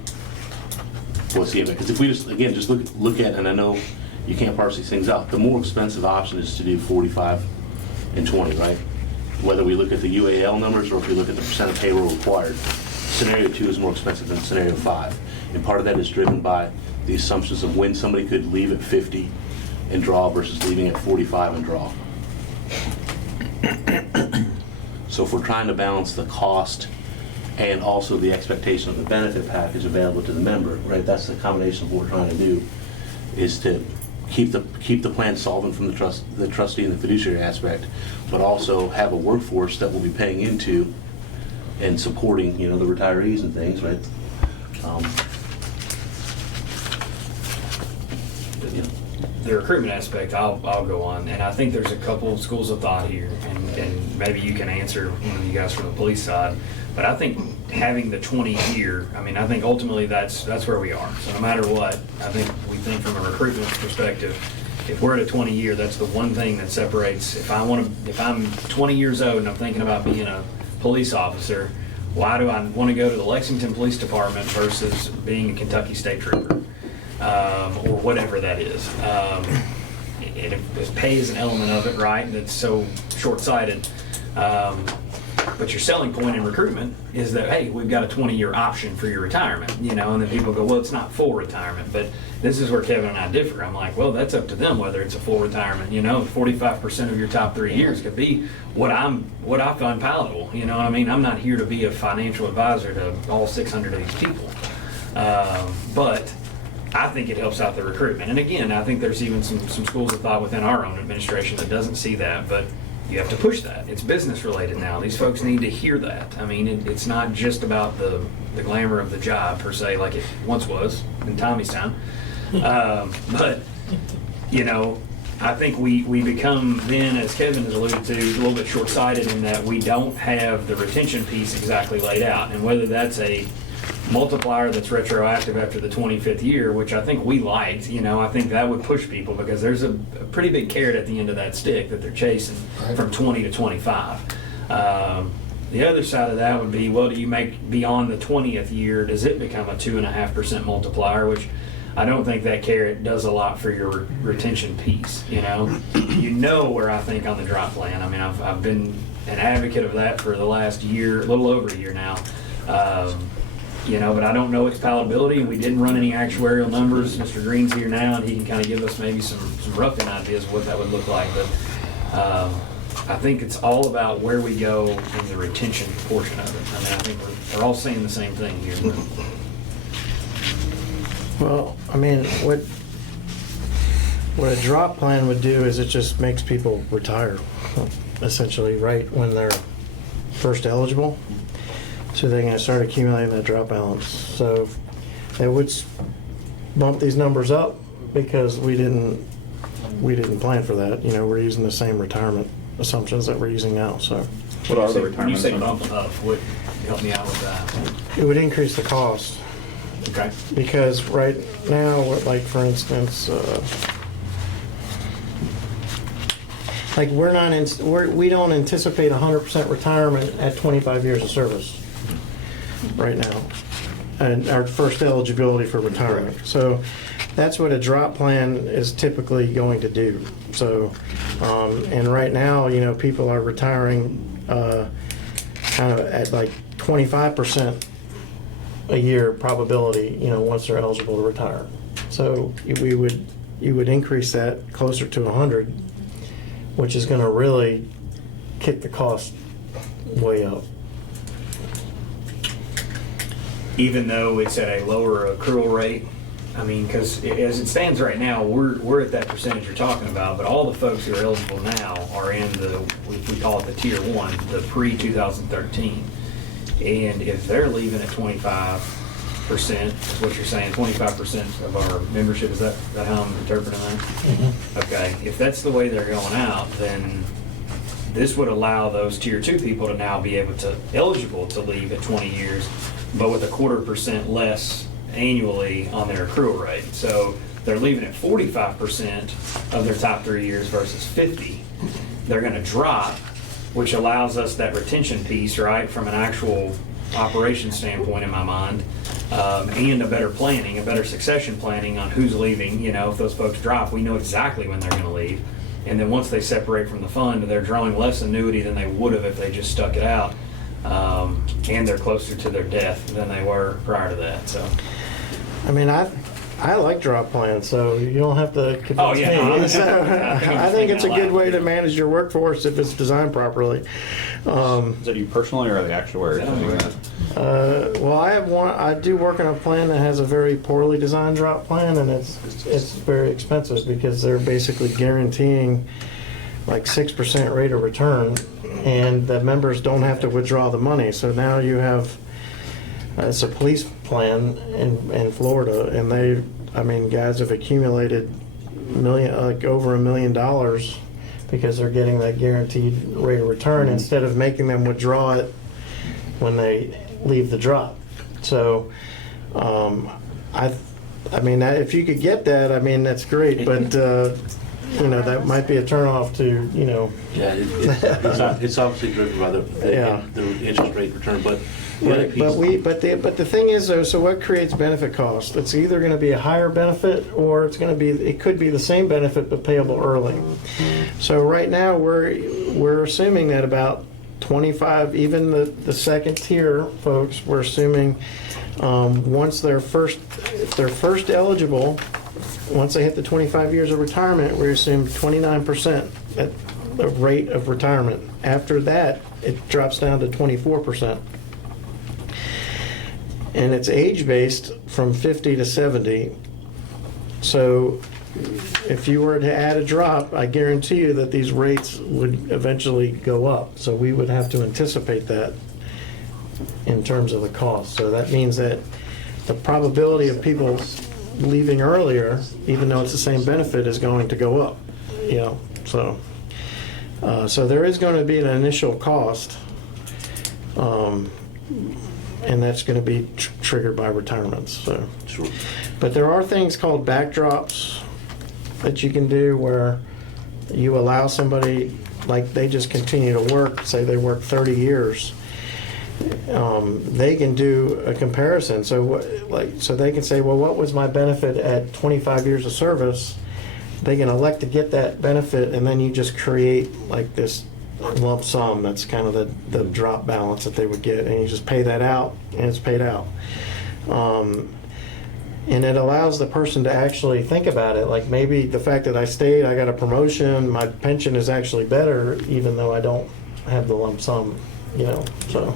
What's the impact? Because if we just look at, and I know you can't parse these things out, the more expensive option is to do 45 and 20, right? Whether we look at the UAL numbers or if we look at the percent of payroll required, scenario 2 is more expensive than scenario 5. And part of that is driven by the assumptions of when somebody could leave at 50 and draw versus leaving at 45 and draw. So if we're trying to balance the cost and also the expectation of the benefit package available to the member, right? That's the combination of what we're trying to do, is to keep the plan solvent from the trustee and the fiduciary aspect, but also have a workforce that will be paying into and supporting, the retirees and things, right? The recruitment aspect, I'll go on, and I think there's a couple of schools of thought here, and maybe you can answer, you guys from the police side, but I think having the 20-year, I think ultimately that's where we are. So no matter what, I think we think from a recruitment perspective, if we're at a 20-year, that's the one thing that separates. If I'm 20 years old and I'm thinking about being a police officer, why do I want to go to the Lexington Police Department versus being a Kentucky State Trooper? Or whatever that is. Pay is an element of it, right? And it's so short-sighted. But your selling point in recruitment is that, hey, we've got a 20-year option for your retirement, and then people go, well, it's not full retirement. But this is where Kevin and I differ. I'm like, well, that's up to them whether it's a full retirement. 45% of your top 3 years could be what I find palatable. You know what I mean? I'm not here to be a financial advisor to all 600 of these people. But I think it helps out the recruitment. And again, I think there's even some schools of thought within our own administration that doesn't see that, but you have to push that. It's business related now. These folks need to hear that. It's not just about the glamour of the job per se, like it once was in Tommy's time. But, I think we become then, as Kevin has alluded to, a little bit short-sighted in that we don't have the retention piece exactly laid out. And whether that's a multiplier that's retroactive after the 25th year, which I think we liked, I think that would push people because there's a pretty big carrot at the end of that stick that they're chasing from 20 to 25. The other side of that would be, well, do you make beyond the 20th year, does it become a 2.5% multiplier, which I don't think that carrot does a lot for your retention piece, where I think on the drop plan. I've been an advocate of that for the last year, a little over a year now. But I don't know its palatability, and we didn't run any actuarial numbers. Mr. Green's here now, and he can kind of give us maybe some roughing ideas of what that would look like. But I think it's all about where we go in the retention portion of it. I think we're all saying the same thing here. Well, what a drop plan would do is it just makes people retire, essentially, right when they're first eligible. So they're going to start accumulating that drop balance. So that would bump these numbers up because we didn't plan for that. We're using the same retirement assumptions that we're using now. So What are the When you retirement say bump assumptions? up, what, help me out with that. it would increase the cost Okay. because right now, like for instance, we don't anticipate 100% retirement at 25 years of service right now, and our first eligibility for retirement. So that's what a drop plan is typically going to do. So, and right now, people are retiring kind of at like 25% a year probability, once they're eligible to retire. So we would you would increase that closer to 100, which is gonna really kick the cost way up. Even though it's at a lower accrual rate, I mean, because as it stands right now, we're at that percentage you're talking about, but all the folks who are eligible now are in the, we call it the tier 1, the pre-2013. And if they're leaving at 25%, is what you're saying, 25% of our membership, is that how I'm interpreting that? Okay, if that's the way they're going out, then this would allow those tier 2 people to now be eligible to leave at 20 years, but with a 0.25% less annually on their accrual rate. So they're leaving at 45% of their top 3 years versus 50. They're gonna drop, which allows us that retention piece, right, from an actual operation standpoint in my mind, and a better planning, a better succession planning on who's leaving. You know, if those folks drop, we know exactly when they're gonna leave. And then once they separate from the fund, they're drawing less annuity than they would have if they just stuck it out. And they're closer to their death than they were prior to that, so. I mean, I like drop plans, so you don't have to convince Oh, yeah, me. no, So, I think it's a good way to manage your workforce if it's designed properly. Is that you personally or the actuary doing that? Well, I do work on a plan that has a very poorly designed drop plan, and it's very expensive because they're basically guaranteeing like 6% rate of return, and the members don't have to withdraw the money. So now you have, it's a police plan in Florida, and guys have accumulated over $1 million because they're getting that guaranteed rate of return instead of making them withdraw it when they leave the drop. So, if you could get that, that's great, but that might be a turnoff to, Yeah, it's obviously driven by the interest rate return, but the other piece. But the thing is though, so what creates benefit cost? It's either going to be a higher benefit or it could be the same benefit but payable early. So right now we're assuming that about 25, even the second tier folks, we're assuming once if they're first eligible, once they hit the 25 years of retirement, we assume 29% at the rate of retirement. After that, it drops down to 24%. And it's age-based from 50 to 70. So if you were to add a drop, I guarantee you that these rates would eventually go up. So we would have to anticipate that in terms of the cost. So that means that the probability of people leaving earlier, even though it's the same benefit, is going to go up. So there is going to be an initial cost, and that's going to be triggered by retirements. So, Sure. But there are things called backdrops that you can do where you allow somebody, like they just continue to work, say they work 30 years. They can do a comparison. So they can say, well, what was my benefit at 25 years of service? They can elect to get that benefit, and then you just create like this lump sum. That's kind of the drop balance that they would get, and you just pay that out, and it's paid out. And it allows the person to actually think about it. Like maybe the fact that I stayed, I got a promotion, my pension is actually better, even though I don't have the lump sum. So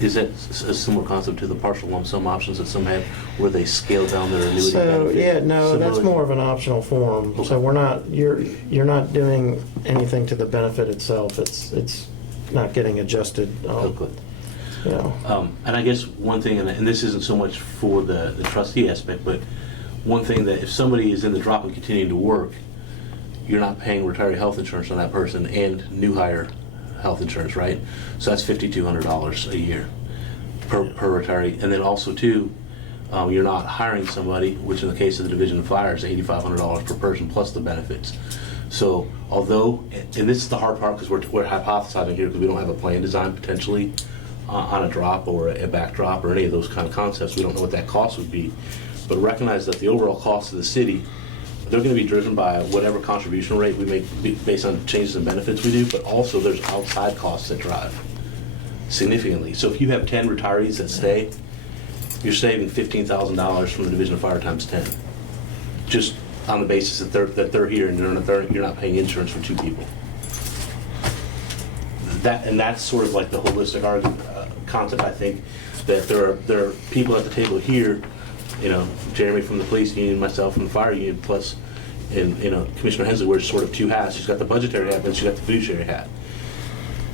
Is that a similar concept to the partial lump sum options that some have, where they scale down their annuity benefit? That's more of an optional form. Okay. So you're not doing anything to the benefit itself. It's not getting adjusted. Good. And I guess one thing, and this isn't so much for the trustee aspect, but one thing that if somebody is in the drop and continuing to work, you're not paying retiree health insurance on that person and new hire health insurance, right? So that's $5,200 a year per retiree. And then also too, you're not hiring somebody, which in the case of the Division of Fire is $8,500 per person plus the benefits. So although, and this is the hard part because we're hypothesizing here because we don't have a plan design potentially on a drop or a backdrop or any of those kind of concepts. We don't know what that cost would be, but recognize that the overall cost of the city, they're going to be driven by whatever contribution rate we make based on changes in benefits we do, but also there's outside costs that drive significantly. So if you have 10 retirees that stay, you're saving $15,000 from the Division of Fire times 10. Just on the basis that they're here and you're not paying insurance for two people. That's sort of like the holistic concept, I think, that there are people at the table here, Jeremy from the police union, myself from the fire union, plus, and Commissioner Hensley wears sort of two hats. She's got the budgetary hat, and she's got the fiduciary hat.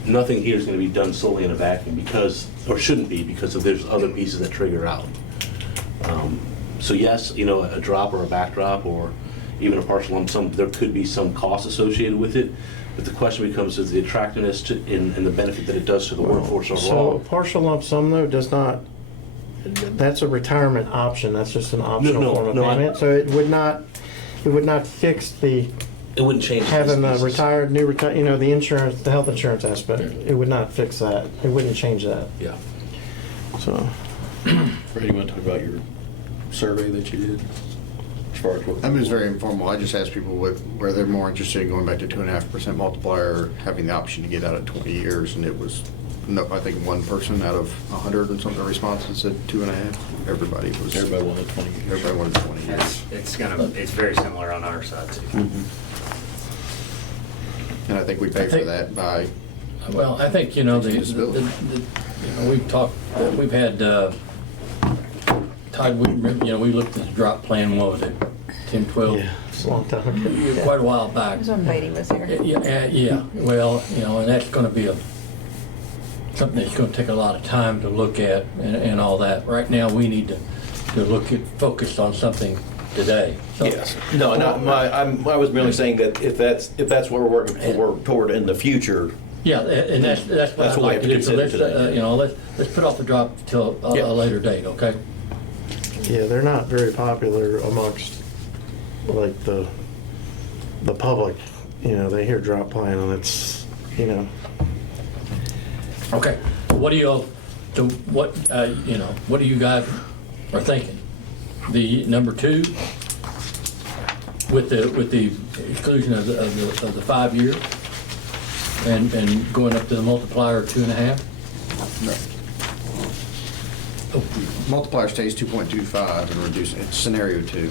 Nothing here is going to be done solely in a vacuum or shouldn't be, because there's other pieces that trigger out. So yes, a drop or a backdrop or even a partial lump sum, there could be some cost associated with it. But the question becomes, is the attractiveness and the benefit that it does to the workforce So overall. a partial lump sum though does not, that's a retirement option, that's just an optional form of payment. So it would not fix the, It wouldn't change. having the these pieces. the insurance, the health insurance aspect. It would not fix that, it wouldn't change that, Yeah. so. Brady, you want to talk about your survey that you did? As far as what? I mean, it's very informal. I just asked people where they're more interested in going back to 2.5% multiplier, or having the option to get out at 20 years, and it was, no, I think one person out of 100 and something responses said 2.5. Everybody wanted 20 years. Everybody wanted 20 years. It's very similar on our side too. And I think we pay for that by, Well, I think, we've had, Todd, we looked at the drop plan, what was it, 10, 12? Yeah, it's a long time ago. Quite a while back. It was when Beatty was here. Yeah, well, and that's gonna be something that's gonna take a lot of time to look at and all that. Right now, we need to focus on something today. So- Yes. No, I was merely saying that if that's what we're working toward in the future. Yeah, and that's what That's I'd what we like have to to do. So consider let's, today. let's put off the drop till Yeah. a later date, okay? Yeah, they're not very popular amongst, like, the public. They hear drop plan and it's, Okay. What do you guys are thinking? The number 2 with the exclusion of the 5 year and going up to the multiplier of 2.5? multiplier stays 2.25 and reduce, it's scenario 2.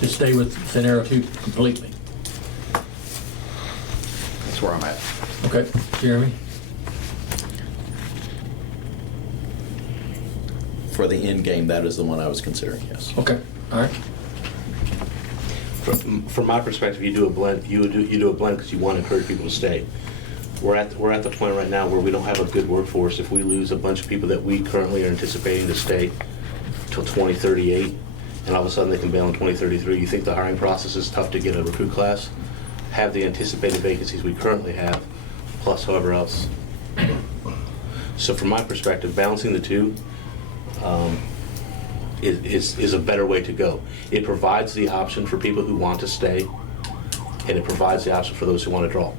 Just stay with scenario 2 completely. That's where I'm at. Okay, Jeremy? For the end game, that is the one I was considering, yes. Okay, all right. From my perspective, you do a blend. You do a blend because you want to encourage people to stay. We're at the point right now where we don't have a good workforce. If we lose a bunch of people that we currently are anticipating to stay till 2038, and all of a sudden they can bail in 2033, you think the hiring process is tough to get a recruit class? Have the anticipated vacancies we currently have, plus however else. So from my perspective, balancing the two is a better way to go. It provides the option for people who want to stay, and it provides the option for those who want to draw.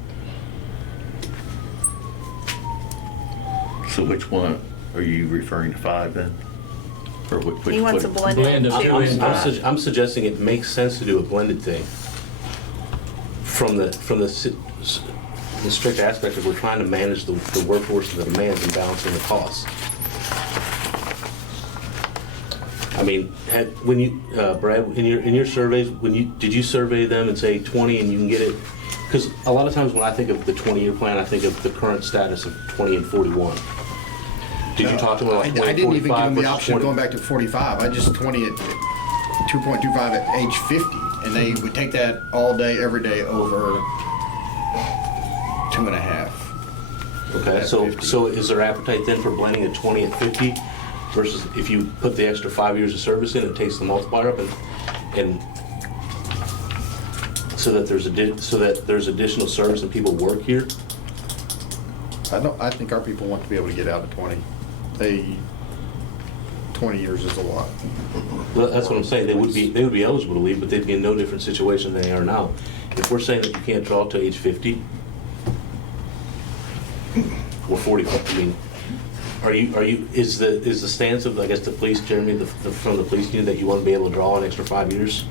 So which one are you referring to, 5 then? Or which? He wants a blended Blend of 2 and 5. I'm suggesting it makes sense to do a blended thing. From the strict aspect of we're trying to manage the workforce and the demands and balancing the costs. I mean, when you, Brad, in your surveys, did you survey them and say 20 and you can get it? Because a lot of times when I think of the 20-year plan, I think of the current status of 20 and 41. Did you talk to them about I didn't even give them the 45 option of versus going back to 45. I just 20 at 2.25 at age 50, and they would take that all day, every day over 2.5. 20? Okay, At so 50. is there appetite then for blending at 20 at 50 versus if you put the extra 5 years of service in, it takes the multiplier up and so that there's additional service and people work here? I think our people want to be able to get out at 20. 20 years is a lot. Well, that's what I'm saying. They would be eligible to leave, but they'd be in no different situation than they are now. If we're saying that you can't draw to age 50 or 40, I mean, is the stance of, I guess, the police, Jeremy, from the police union, that you want to be able to draw an extra 5 years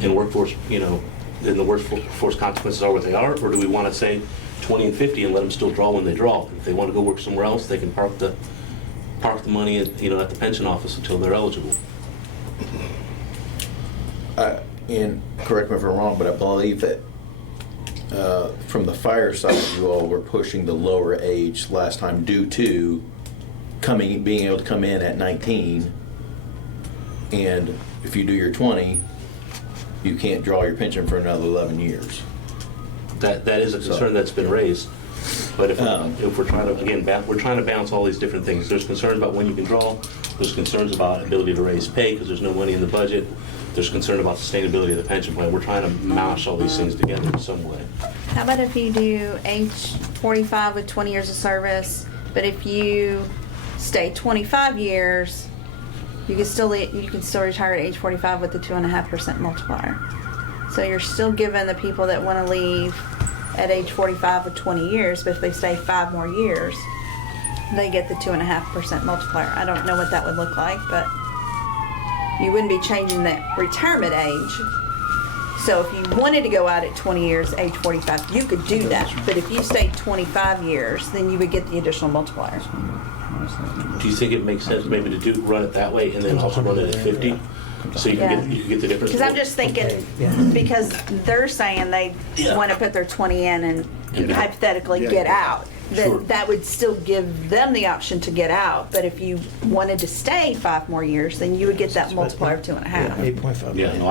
in workforce, then the workforce consequences are what they are, or do we want to say 20 and 50 and let them still draw when they draw? If they want to go work somewhere else, they can park the money at the pension office until they're eligible. I and correct me if I'm wrong, but I believe that from the fire side, you all were pushing the lower age last time due to being able to come in at 19, and if you do your 20, you can't draw your pension for another 11 years. That is a concern that's been raised. But if we're trying to, again, we're trying to balance all these different things. There's concerns about when you can draw. There's concerns about ability to raise pay because there's no money in the budget. There's concern about sustainability of the pension plan. We're trying to mash all these things together in some way. How about if you do age 45 with 20 years of service, but if you stay 25 years, you can still retire at age 45 with the 2.5% multiplier. So you're still giving the people that want to leave at age 45 with 20 years, but if they stay 5 more years, they get the 2.5% multiplier. I don't know what that would look like, but you wouldn't be changing the retirement age. So if you wanted to go out at 20 years, age 45, you could do that. But if you stayed 25 years, then you would get the additional multiplier. Do you think it makes sense maybe to run it that way and then also run it at 50? So you can get the difference? Because I'm just thinking, because they're saying they want to put their 20 in and hypothetically get out. That would still give them the option to get out. But if you wanted to stay 5 more years, then you would get that multiplier of 2.5. 8.5. Yeah, no,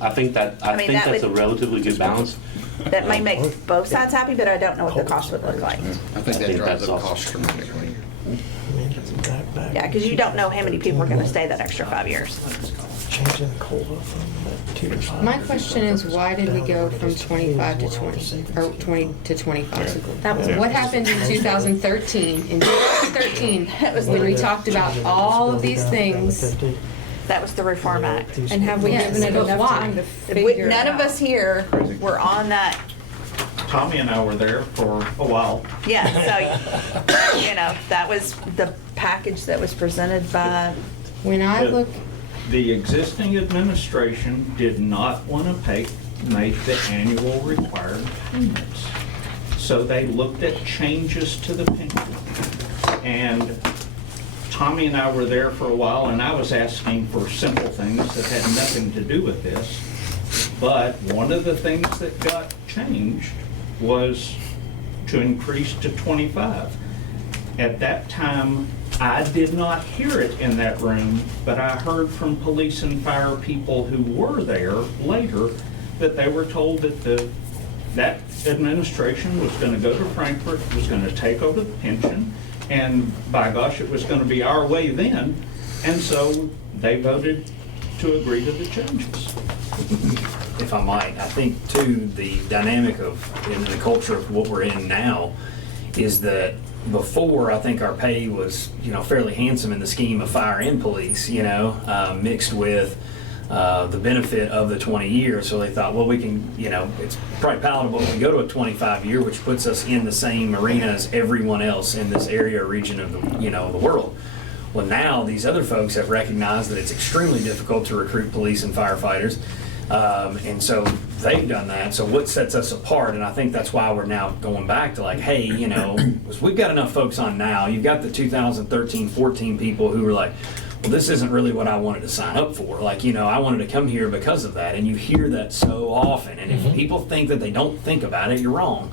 I think that's a relatively good balance. That may make both sides happy, but I don't know what the cost would look like. I think that drives up costs dramatically. Yeah, because you don't know how many people are going to stay that extra 5 years. Changing the COLA from 2 to 5. My question is, why did we go from 25 to 20, or 20 to 25? That was what happened in 2013. In 2013, when we talked about all of these things. That was the Reform Act. And have we given it enough time to figure it out? None of us here were on that. Tommy and I were there for a while. Yeah, so, that was the package that was presented by. When I look, The existing administration did not want to make the annual required payments. So they looked at changes to the pension. And Tommy and I were there for a while, and I was asking for simple things that had nothing to do with this. But one of the things that got changed was to increase to 25. At that time, I did not hear it in that room, but I heard from police and fire people who were there later that they were told that that administration was going to go to Frankfurt, was going to take over the pension, and by gosh, it was going to be our way then. And so they voted to agree to the changes. If I might, I think too, the dynamic of, in the culture of what we're in now is that before, I think our pay was, fairly handsome in the scheme of fire and police, mixed with the benefit of the 20 years. So they thought, well, we can, it's probably palatable if we go to a 25 year, which puts us in the same arena as everyone else in this area or region of the world. Well, now these other folks have recognized that it's extremely difficult to recruit police and firefighters. And so they've done that. So what sets us apart, and I think that's why we're now going back to hey, we've got enough folks on now. You've got the 2013, 14 people who were like, well, this isn't really what I wanted to sign up for. I wanted to come here because of that. And you hear that so often. And if people think that they don't think about it, you're wrong.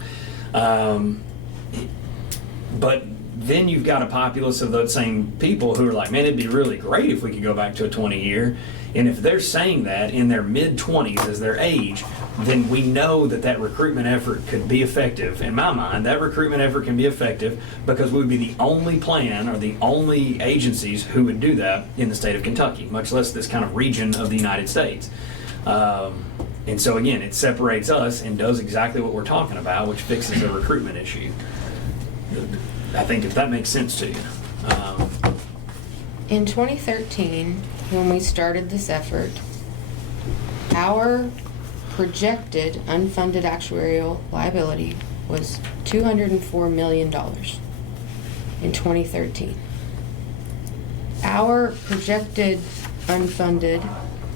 But then you've got a populace of those same people who are like, man, it'd be really great if we could go back to a 20-year. And if they're saying that in their mid-20s as their age, then we know that recruitment effort could be effective. In my mind, that recruitment effort can be effective because we would be the only plan or the only agencies who would do that in the state of Kentucky, much less this kind of region of the United States. And so again, it separates us and does exactly what we're talking about, which fixes the recruitment issue. I think if that makes sense to you. in 2013, when we started this effort, our projected unfunded actuarial liability was $204 million in 2013. Our projected unfunded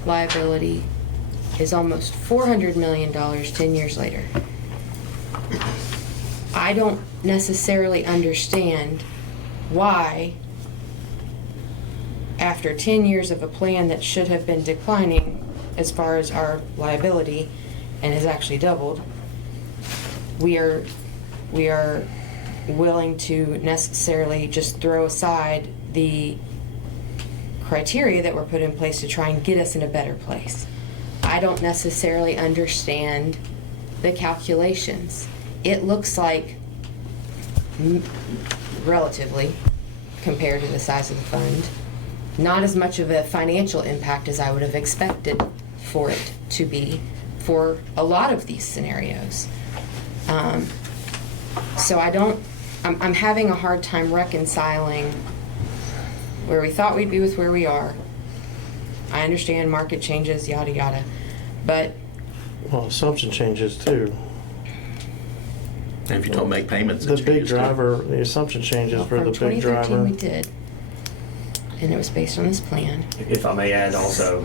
liability is almost $400 million 10 years later. I don't necessarily understand why, after 10 years of a plan that should have been declining, as far as our liability and has actually doubled, we are willing to necessarily just throw aside the criteria that were put in place to try and get us in a better place. I don't necessarily understand the calculations. It looks like, relatively, compared to the size of the fund, not as much of a financial impact as I would have expected for it to be for a lot of these scenarios. So I'm having a hard time reconciling where we thought we'd be with where we are. I understand market changes, yada, yada, but... Well, assumption changes too. And if you don't make payments, The it big changes too. driver, the assumption changes for the big From 2013 driver. we did, and it was based on this plan. If I may add also,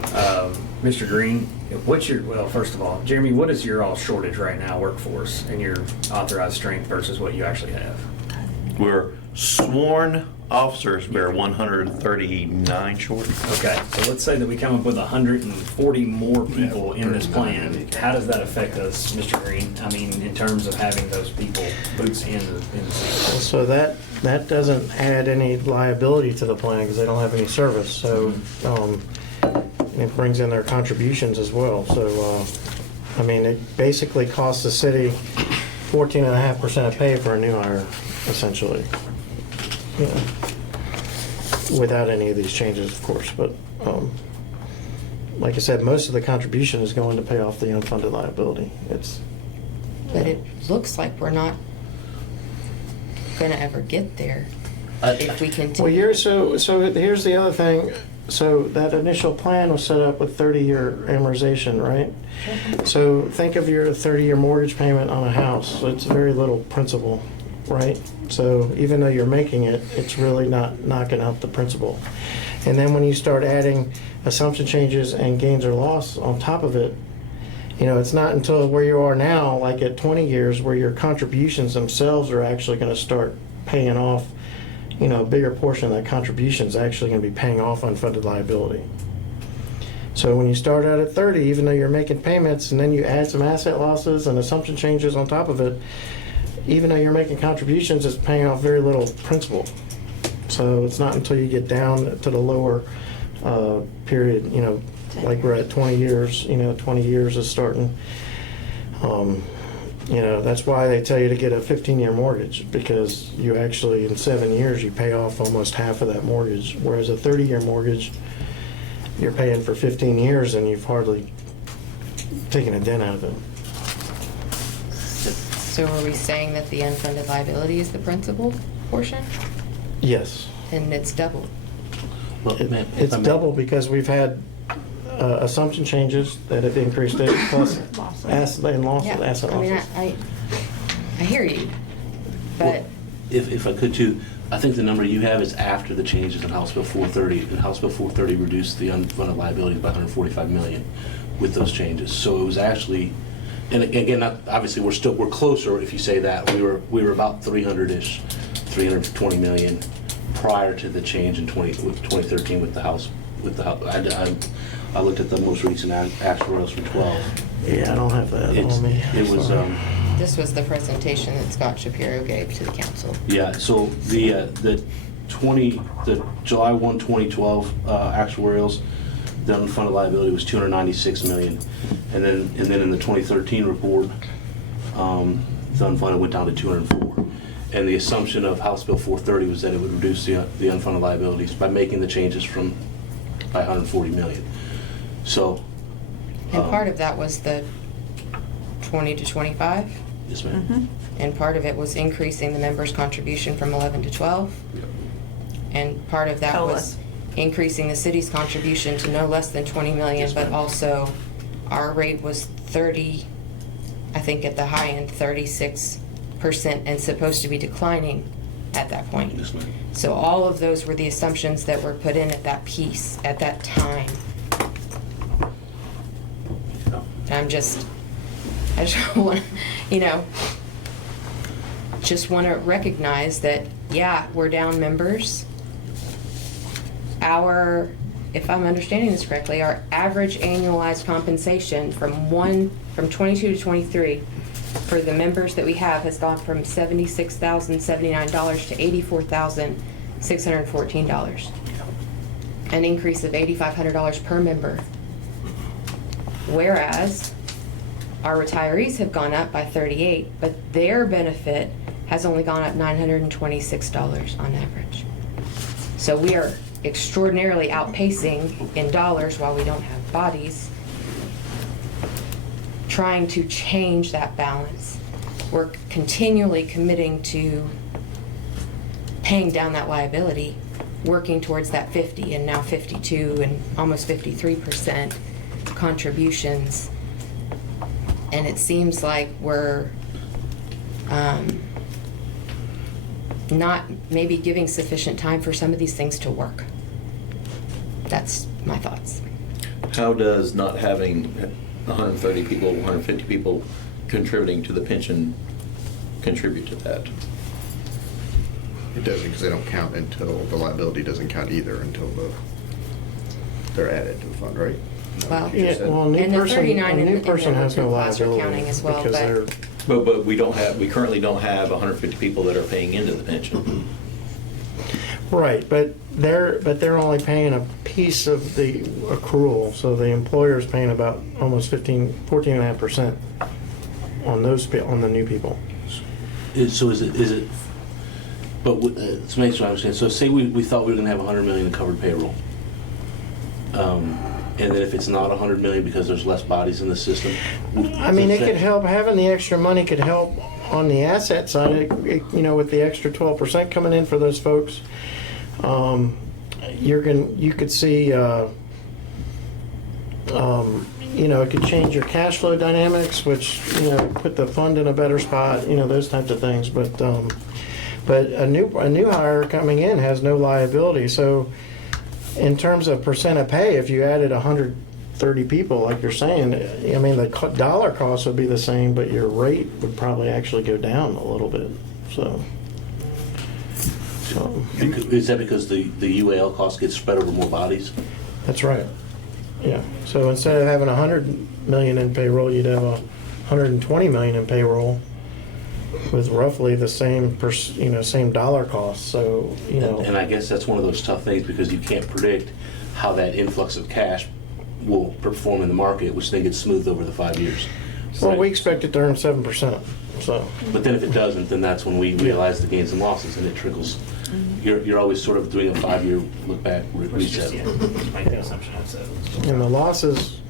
Mr. Green, well, first of all, Jeremy, what is your all shortage right now, workforce, and your authorized strength versus what you actually have? We're sworn officers, we're 139 short. Okay, so let's say that we come up with 140 more people in this plan. How does that affect us, Mr. Green? I mean, in terms of having those people, boots in the seat. So that doesn't add any liability to the plan because they don't have any service. So it brings in their contributions as well. So I mean, it basically costs the city 14.5% of pay for a new hire, essentially. You know, without any of these changes, of course. But like I said, most of the contribution is going to pay off the unfunded liability. But it looks like we're not gonna ever get there if we continue. Well, so here's the other thing. So that initial plan was set up with 30-year amortization, right? So think of your 30-year mortgage payment on a house. So it's very little principal, right? So even though you're making it, it's really not knocking out the principal. And then when you start adding assumption changes and gains or loss on top of it, you know, it's not until where you are now, like at 20 years, where your contributions themselves are actually going to start paying off. You know, a bigger portion of that contribution is actually going to be paying off unfunded liability. So when you start out at 30, even though you're making payments, and then you add some asset losses and assumption changes on top of it, even though you're making contributions, it's paying off very little principal. So it's not until you get down to the lower period, you know, like we're at 20 years, you know, 20 years is starting. You know, that's why they tell you to get a 15-year mortgage, because you actually, in 7 years, you pay off almost half of that mortgage. Whereas a 30-year mortgage, you're paying for 15 years and you've hardly taken a dent out of it. So are we saying that the unfunded liability is the principal portion? Yes. And it's doubled? Well, ma'am, if It's I may- double because we've had assumption changes that have increased it, plus asset losses. I mean, I hear you, but Well, if I could too, I think the number you have is after the changes in House Bill 430. And House Bill 430 reduced the unfunded liabilities by $145 million with those changes. So it was actually, and again, obviously we're closer if you say that. We were about 300-ish, 320 million prior to the change in 2013 with the House. I looked at the most recent actuarials from 12. Yeah, I don't have that on me. It was. Sorry. this was the presentation that Scott Shapiro gave to the council. Yeah, so the July 1, 2012 actuarials, the unfunded liability was 296 million. And then in the 2013 report, the unfunded went down to 204. And the assumption of House Bill 430 was that it would reduce the unfunded liabilities by making the changes by 140 million. So. And part of that was the 20 to 25? Yes, ma'am. And part of it was increasing the members' contribution from 11 to 12? And part of that was increasing the city's contribution to no less than 20 million, Yes, but ma'am. also our rate was 30, I think at the high end, 36%, and supposed to be declining at that point. Yes, ma'am. So all of those were the assumptions that were put in at that piece, at that time. And I just want, just want to recognize that, yeah, we're down members. if I'm understanding this correctly, our average annualized compensation from 22 to 23 for the members that we have has gone from $76,079 to $84,614. An increase of $8,500 per member. Whereas our retirees have gone up by 38, but their benefit has only gone up $926 on average. So we are extraordinarily outpacing in dollars while we don't have bodies, trying to change that balance. We're continually committing to paying down that liability, working towards that 50 and now 52 and almost 53% contributions. And it seems like we're not maybe giving sufficient time for some of these things to work. That's my thoughts. How does not having 130 people, 150 people contributing to the pension contribute to that? It doesn't, because they don't count until, the liability doesn't count either until they're added to the fund, right? Well, Yeah, well, a new and the person, 39 a new in the person has no class are liability counting as well, because but- they're, But we currently don't have 150 people that are paying into the pension. right, but they're only paying a piece of the accrual, so the employer's paying about almost 14.5% on on the new people. So is it, but let's make sure I understand. So say we thought we were gonna have 100 million in covered payroll. And then if it's not 100 million because there's less bodies in the system? I mean, it could help, having the extra money could help on the asset side, with the extra 12% coming in for those folks. You could see, it could change your cash flow dynamics, which, put the fund in a better spot, those types of things. But a new hire coming in has no liability. So in terms of percent of pay, if you added 130 people, like you're saying, I mean, the dollar cost would be the same, but your rate would probably actually go down a little bit. So Is that because the UAL cost gets spread over more bodies? that's right. Yeah. So instead of having 100 million in payroll, you'd have 120 million in payroll with roughly the same same dollar cost. So And I guess that's one of those tough things because you can't predict how that influx of cash will perform in the market, which then gets smoothed over the 5 years. well, we expect it to earn 7%. So But then if it doesn't, then that's when we realize the gains and losses and it trickles. You're always sort of doing a 5-year look back reset. Let's make the assumption that's it. and the losses.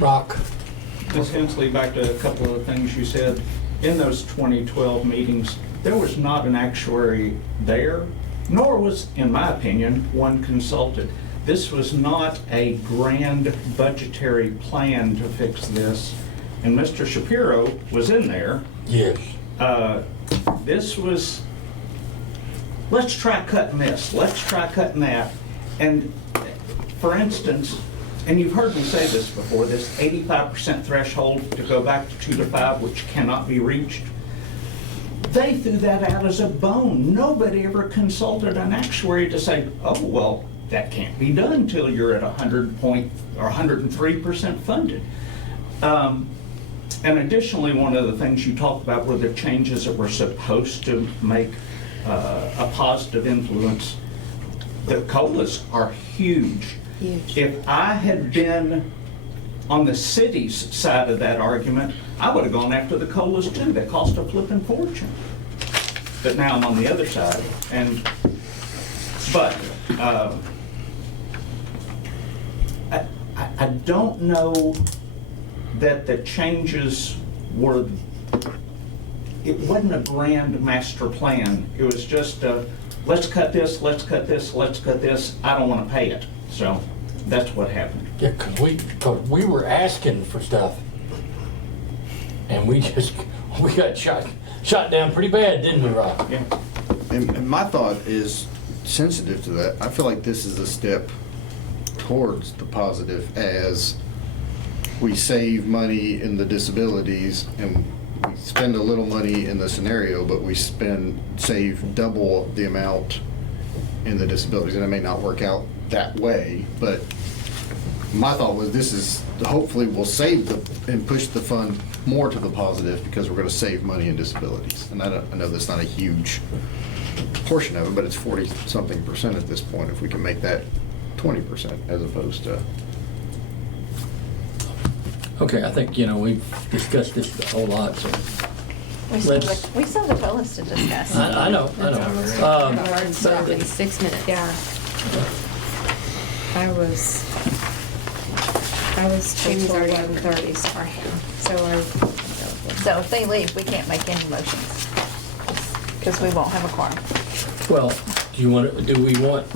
Rock. Ms. Hensley, back to a couple of the things you said. In those 2012 meetings, there was not an actuary there, nor was, in my opinion, one consulted. This was not a grand budgetary plan to fix this, and Mr. Shapiro was in there. Yes. This was, let's try cutting this, let's try cutting that. And for instance, and you've heard me say this before, this 85% threshold to go back to 2 to 5, which cannot be reached, they threw that out as a bone. Nobody ever consulted an actuary to say, oh, well, that can't be done until you're at 103% funded. And additionally, one of the things you talked about were the changes that were supposed to make a positive influence. The COLAs are huge. Huge. If I had been on the city's side of that argument, I would have gone after the COLAs too. They cost a flipping fortune. But now I'm on the other side. But I don't know that the changes were, it wasn't a grand master plan. It was just, let's cut this, let's cut this, let's cut this. I don't want to pay it. So that's what happened. Yeah, cause we were asking for stuff, and we got shot down pretty bad, didn't we, Rob? Yeah. And my thought is sensitive to that. I feel like this is a step towards the positive as we save money in the disabilities and we spend a little money in the scenario, but we save double the amount in the disabilities, and it may not work out that way, but my thought was this is, hopefully we'll save and push the fund more to the positive because we're gonna save money in disabilities. And I know that's not a huge portion of it, but it's 40-something% at this point, if we can make that 20% as opposed to. Okay, I think, we've discussed this a whole lot, so. We still have the COLAs to discuss. I know. So 6 minutes. Yeah. I was told 11:30, sorry. So if they leave, we can't make any motions, because we won't have a quorum. Well, do we want?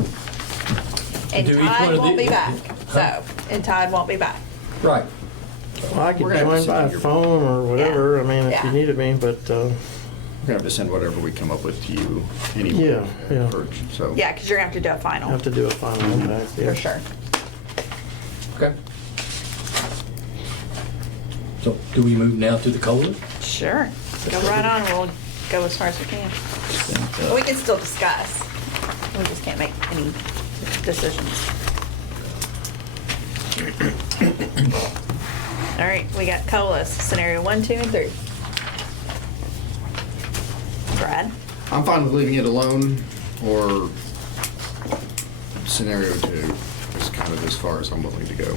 And do each one Todd of won't the- be back, Huh? and Todd won't be back. Right. Well, I could We're gonna have to join by send your- phone or whatever, I mean, if you Yeah. needed me, but, We're gonna have to send whatever we come up with to you anyway. Yeah. So. Yeah, because you're gonna have to do a final, have to do a final impact, yeah. for sure. Okay. So, do we move now to the COLA? Sure. Go right on, we'll go as far as we can. But we can still discuss. We just can't make any decisions. All right, we got COLAs, scenario 1, 2, and 3. Brad? I'm fine with leaving it alone, or scenario 2 is kind of as far as I'm willing to go,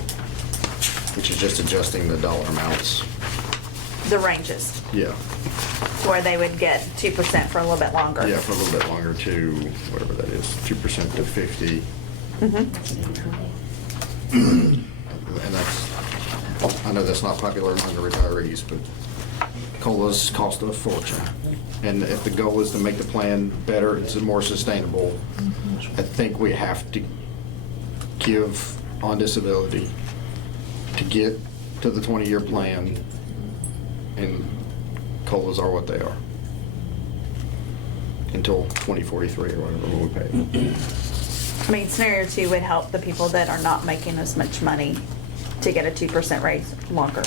which is just adjusting the dollar amounts. The ranges, Yeah, where they would get 2% for a little bit longer. yeah, for a little bit longer to, whatever that is, 2% to 50. And that's, I know that's not popular among the retirees, but COLAs cost a fortune. And if the goal is to make the plan better, it's more sustainable, I think we have to give on disability to get to the 20-year plan, and COLAs are what they are until 2043 or whatever when we pay. I mean, scenario 2 would help the people that are not making as much money to get a 2% raise longer.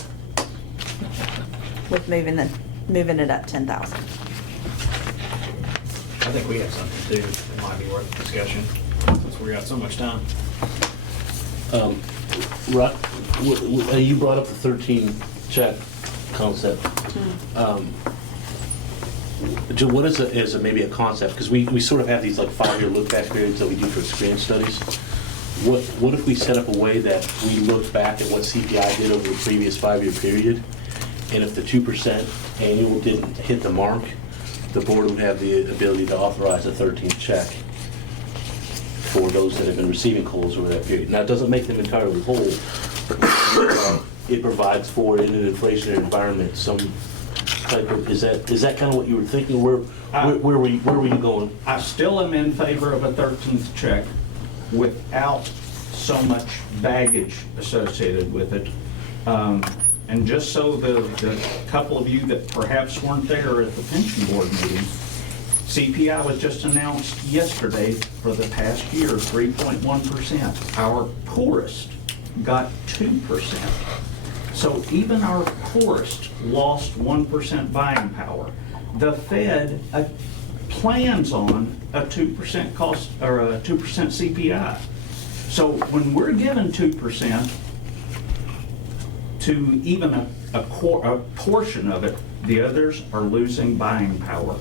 With moving it up 10,000. I think we have something too that might be worth discussion, since we got so much time. You brought up the 13 check concept. Jill, what is maybe a concept? Because we sort of have these like 5-year look back periods that we do for experience studies. What if we set up a way that we look back at what CPI did over the previous 5-year period, and if the 2% annual didn't hit the mark, the board would have the ability to authorize a 13th check for those that have been receiving COLAs over that period. Now, it doesn't make them entirely whole, but it provides for, in an inflationary environment, some type of, is that kind of what you were thinking? Where were you going? I still am in favor of a 13th check without so much baggage associated with it. And just so the couple of you that perhaps weren't there at the pension board meeting, CPI was just announced yesterday for the past year, 3.1%. Our poorest got 2%. So even our poorest lost 1% buying power. The Fed plans on a 2% cost, or a 2% CPI. So when we're given 2% to even a portion of it, the others are losing buying power.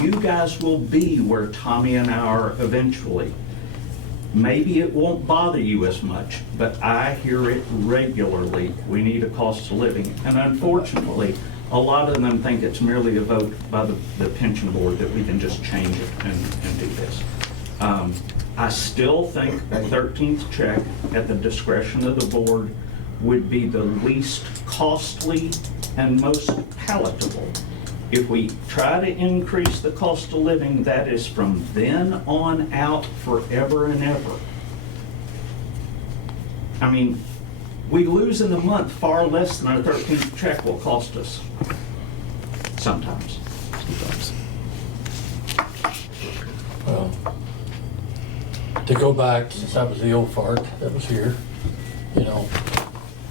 You guys will be where Tommy and I are eventually. Maybe it won't bother you as much, but I hear it regularly. We need a cost of living. And unfortunately, a lot of them think it's merely a vote by the pension board that we can just change it and do this. I still think a 13th check at the discretion of the board would be the least costly and most palatable. If we try to increase the cost of living, that is from then on out forever and ever. I mean, we lose in a month far less than our 13th check will cost us. Sometimes. Well, to go back, since I was the old fart that was here,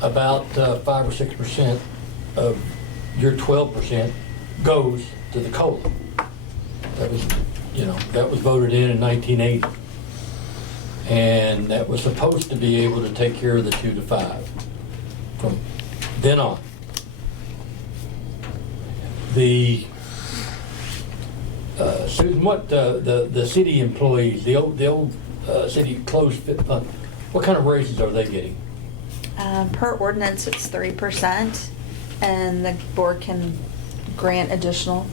about 5 or 6% of your 12% goes to the COLA. That was, that was voted in 1980. And that was supposed to be able to take care of the 2 to 5 from then on. The, Susan, what the city employees, the old city closed fit fund, what kind of raises are they getting? Per ordinance, it's 3%, and the board can grant additional.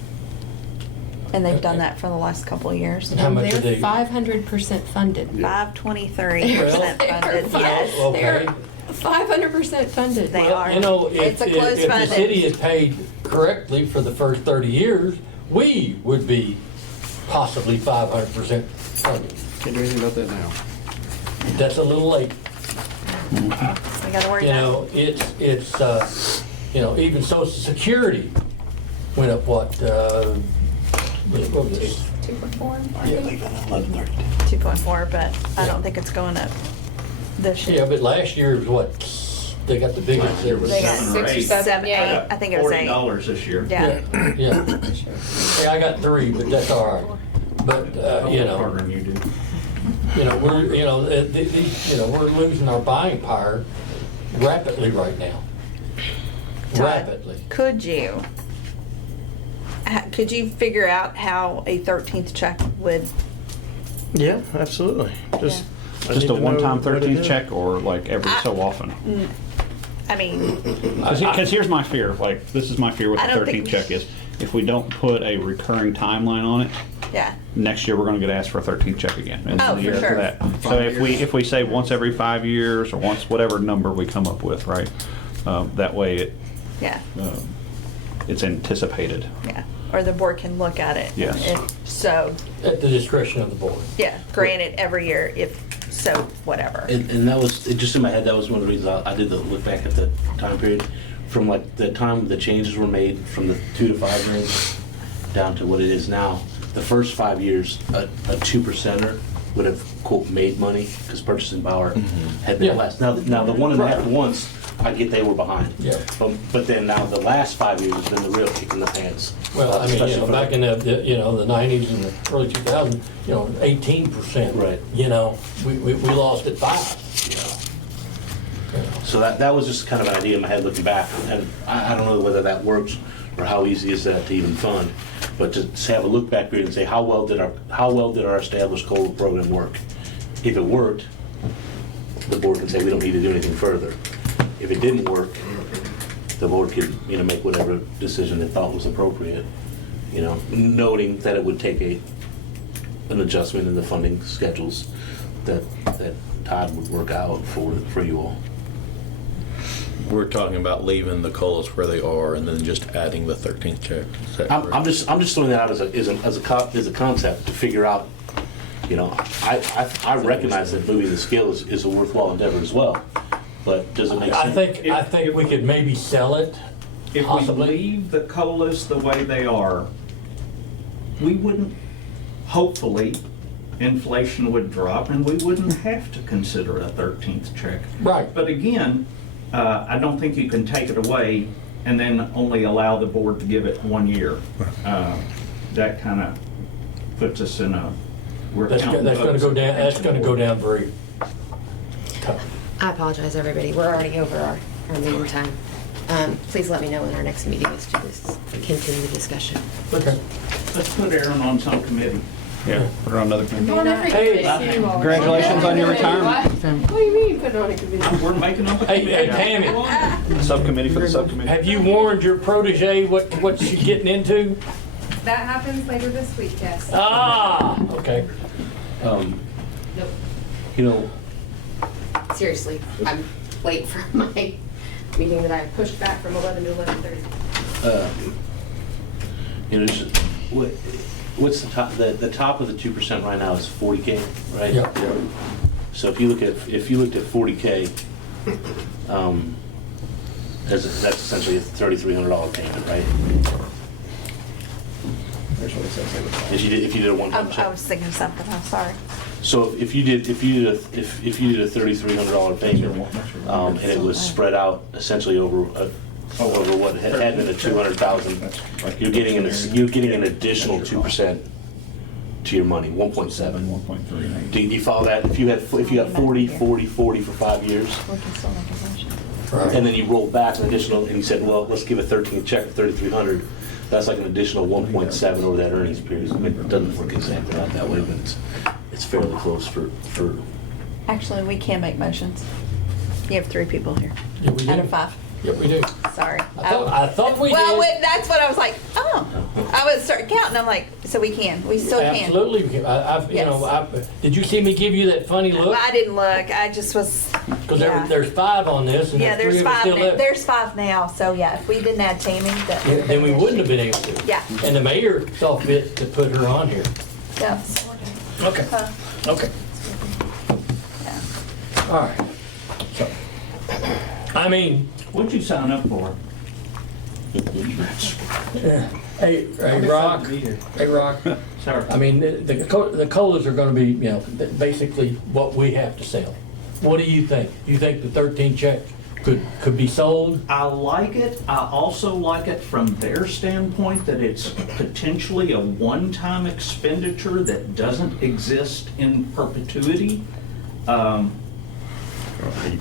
And they've done that for the last couple of years. And how much are They're they? 500% funded. 523% funded, yes. Okay. They're 500% funded. They Well, are. you know, It's if a closed the funded. city is paid correctly for the first 30 years, we would be possibly 500% funded. Can't do anything about that now. That's a little late. We gotta worry You about know, it's you know, even Social Security went up, what was it? 2.4, but I don't think it's going up this year. Yeah, but last year was what? They got the biggest. It was They got 7 or 8. 7, 8, I think it was 8. $40 this year. Yeah. Yeah. Yeah, I got 3, but that's all right. But, you know. Harder than you do. You know, we're, you know, we're losing our buying power rapidly right now. Todd, Rapidly. Could you figure out how a 13th check would, Yeah, absolutely. Just I Just need a to know one-time what it 13th is. check or like every so often? I mean, Because here's my fear, like, this is my fear with I the don't think 13th we check is, if we don't put a recurring timeline on it, yeah. next year we're gonna get asked for a 13th check again. And Oh, the for year after sure. that. So if we say once every 5 years or once whatever number we come up with, right? That way Yeah, it's anticipated. yeah. Or the board can look at it. Yes. So, At the discretion of the board. yeah, grant it every year if so, whatever. And that was, it just in my head, that was one of the reasons I did the look back at the time period. From like the time the changes were made from the 2 to 5 range down to what it is now, the first 5 years, a 2%er would have, quote, made money because purchasing power had been Yeah. less. Now the 1.5 to ones, I get they were behind. Yeah. But then now the last 5 years has been the real kick in the pants. Well, I mean, you Especially know, for back in the, you know, the 90s and the early 2000s, you know, 18%. Right. You know, we lost at 5. You know. So that was just kind of an idea in my head looking back, and I don't know whether that works or how easy is that to even fund, but to have a look back period and say how well did our established COLA program work? If it worked, the board can say we don't need to do anything further. If it didn't work, the board could, you know, make whatever decision it thought was appropriate, you know, noting that it would take an adjustment in the funding schedules that Todd would work out for you all. We're talking about leaving the COLAs where they are and then just adding the 13th check. Is that I'm correct? just throwing that out as a concept to figure out. You know, I recognize that moving the scale is a worthwhile endeavor as well, but does it make sense? I think we could maybe sell it, If we possibly. leave the COLAs the way they are, we wouldn't, hopefully, inflation would drop and we wouldn't have to consider a 13th check. Right. But again, I don't think you can take it away and then only allow the board to give it 1 year. That kind of puts us in a, we're That's counting gonna votes go down, against that's the gonna go board. down very tough. I apologize, everybody. We're already over our meeting time. Please let me know when our next meeting is to continue the discussion. Okay. Let's put Aaron on some committee. Yeah, put it on another committee. Hey, Congratulations on your retirement. What do you mean, put it on a committee? We're making up a Hey, committee. Tammy, Subcommittee for the subcommittee. have you warned your protege what she's getting into? That happens later this week, yes. Ah, okay. Nope. You know, Seriously, I'm late for my meeting that I pushed back from 11 to 11:30. you know, just, what's the top? The top of the 2% right now is 40K, right? Yep. So if you looked at 40K, that's essentially a $3,300 payment, right? If you did a one-time I check. was thinking of something, I'm sorry. So if you did a $3,300 payment, and it was spread out essentially over what had been a 200,000, you're getting an additional 2% to your money, 1.7. 1.3. Do you follow that? If you got 40, 40, 40 for 5 years, and then you roll back an additional, and you said, well, let's give a 13 check for $3,300, that's like an additional 1.7 over that earnings period. It doesn't work exactly out that way, but it's fairly close for. Actually, we can make motions. You have 3 people here. Yeah, we Out do. of 5. Yeah, we do. Sorry. I thought we Well, did. that's what I was like, oh. I was starting counting, I'm like, so we still can. Absolutely. We can. Did you see me give you that funny Well, look? I didn't look, I just was, Because yeah. there's 5 on this, and Yeah, there's there's 3 of us 5 still now, left. there's 5 now, so yeah, if we didn't add Tammy, that would have Then we been an wouldn't have issue. been able to. Yeah. And the mayor saw fit to put her on here. Yeah. Okay. Okay. Yeah. All right. So, I mean, What'd you sign up for? hey, Rock, hey, Rock. Sir? I mean, the colas are gonna be, basically what we have to sell. What do you think? You think the 13 check could be sold? I like it. I also like it from their standpoint that it's potentially a one-time expenditure that doesn't exist in perpetuity.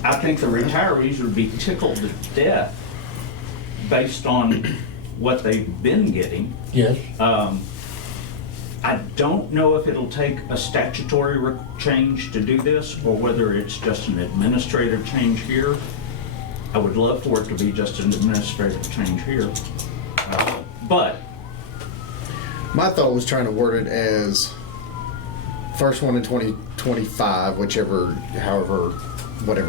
I think the retirees would be tickled to death based on what they've been getting. Yes. I don't know if it'll take a statutory change to do this or whether it's just an administrative change here. I would love for it to be just an administrative change here. But My thought was trying to word it as first one in 2025, whatever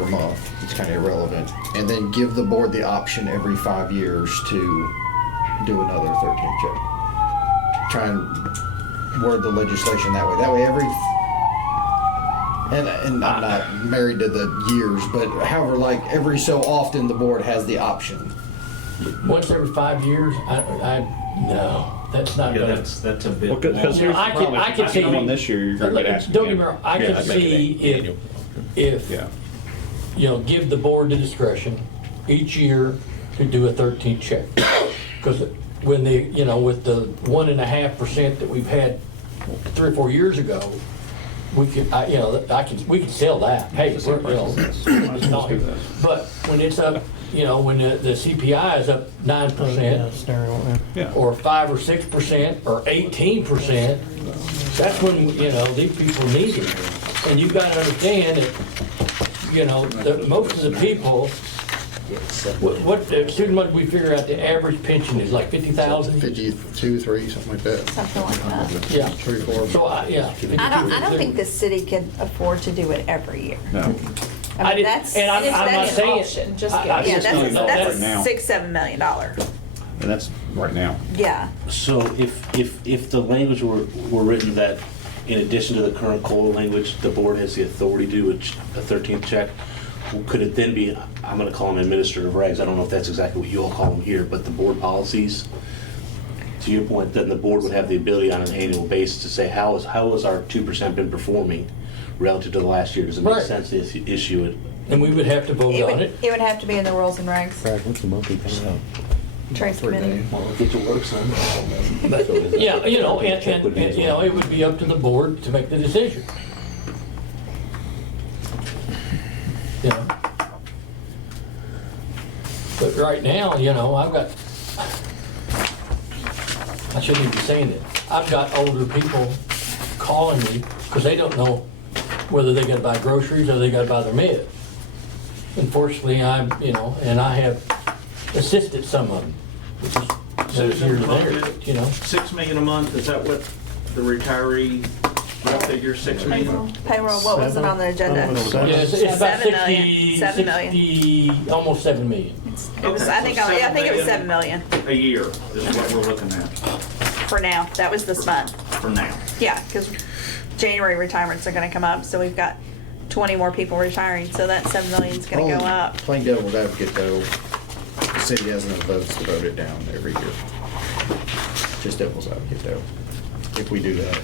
month, it's kind of irrelevant, and then give the board the option every 5 years to do another 13 check. Try and word the legislation that way. That way and I'm not married to the years, but however, like every so often the board has the option. Once every 5 years, no, that's not yeah, gonna. that's a bit. Because here's the I problem. can If see. you come on this year, you're gonna get asked Don't get again. me wrong, I Yeah, can I'd make it see if, Yeah. give the board the discretion each year to do a 13 check. Because when with the 1.5% that we've had 3 or 4 years ago, we could, we could sell that. Hey, it's not, but when it's up, when the CPI is up 9%, Yeah. or 5 or 6% or 18%, that's when, these people need it. And you've got to understand that, most of the people, student money, we figure out the average pension is like 50,000. 52, 3, something like that. Something like that. Yeah. 3, 4. So, I don't think the city can afford to do it every year. No. I mean, that's, and I'm not That's an saying. option, just I- give I it. yeah, just don't know that's right now. $6-7 million. And that's right now. Yeah. So if the language were written that in addition to the current COLA language, the board has the authority to do a 13th check, could it then be, I'm going to call them administrative regs, I don't know if that's exactly what you all call them here, but the board policies, to your point, then the board would have the ability on an annual basis to say, how has our 2% been performing relative to the last year? Does it make Right. sense to issue it? And we would have to vote on it. It would have to be in the rules and regs. What's the monthly payout? Trace committee. Get to work, son. Yeah, and it would be up to the board to make the decision. But right now, I've got, I shouldn't even be saying it, I've got older people calling me because they don't know whether they gotta buy groceries or they gotta buy their meds. Unfortunately, and I have assisted some of them, which is here and there, 6 million a month, is that what the retiree figure, 6 million? Payroll, what was it on the agenda? Yeah, it's about 7 million. 7 million. 60, almost 7 million. It was, I think it was 7 million A year is what we're looking at for now. That was this month. for now. Yeah, because January retirements are gonna come up, so we've got 20 more people retiring, so that 7 million's gonna go up. Plain devil's advocate though, the city has enough votes to vote it down every year. Just devil's advocate though, if we do that.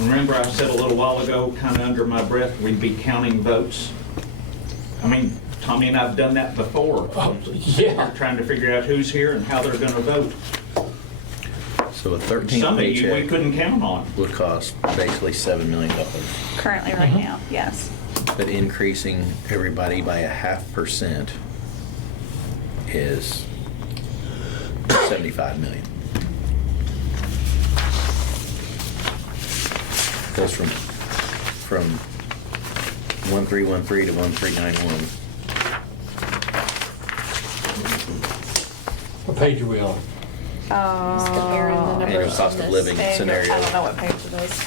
Remember I said a little while ago, kind of under my breath, we'd be counting votes? I mean, Tommy and I have done that before. Yeah. Trying to figure out who's here and how they're gonna vote. So a 13th Some of you, we paycheck couldn't count on. would cost basically $7 million. Currently, right now, yes. But increasing everybody by 0.5% is 75 million. Goes from 1313 to 1391. What page are we on? Comparing the numbers Annual cost in of this living thing. scenario. I don't know what page it is.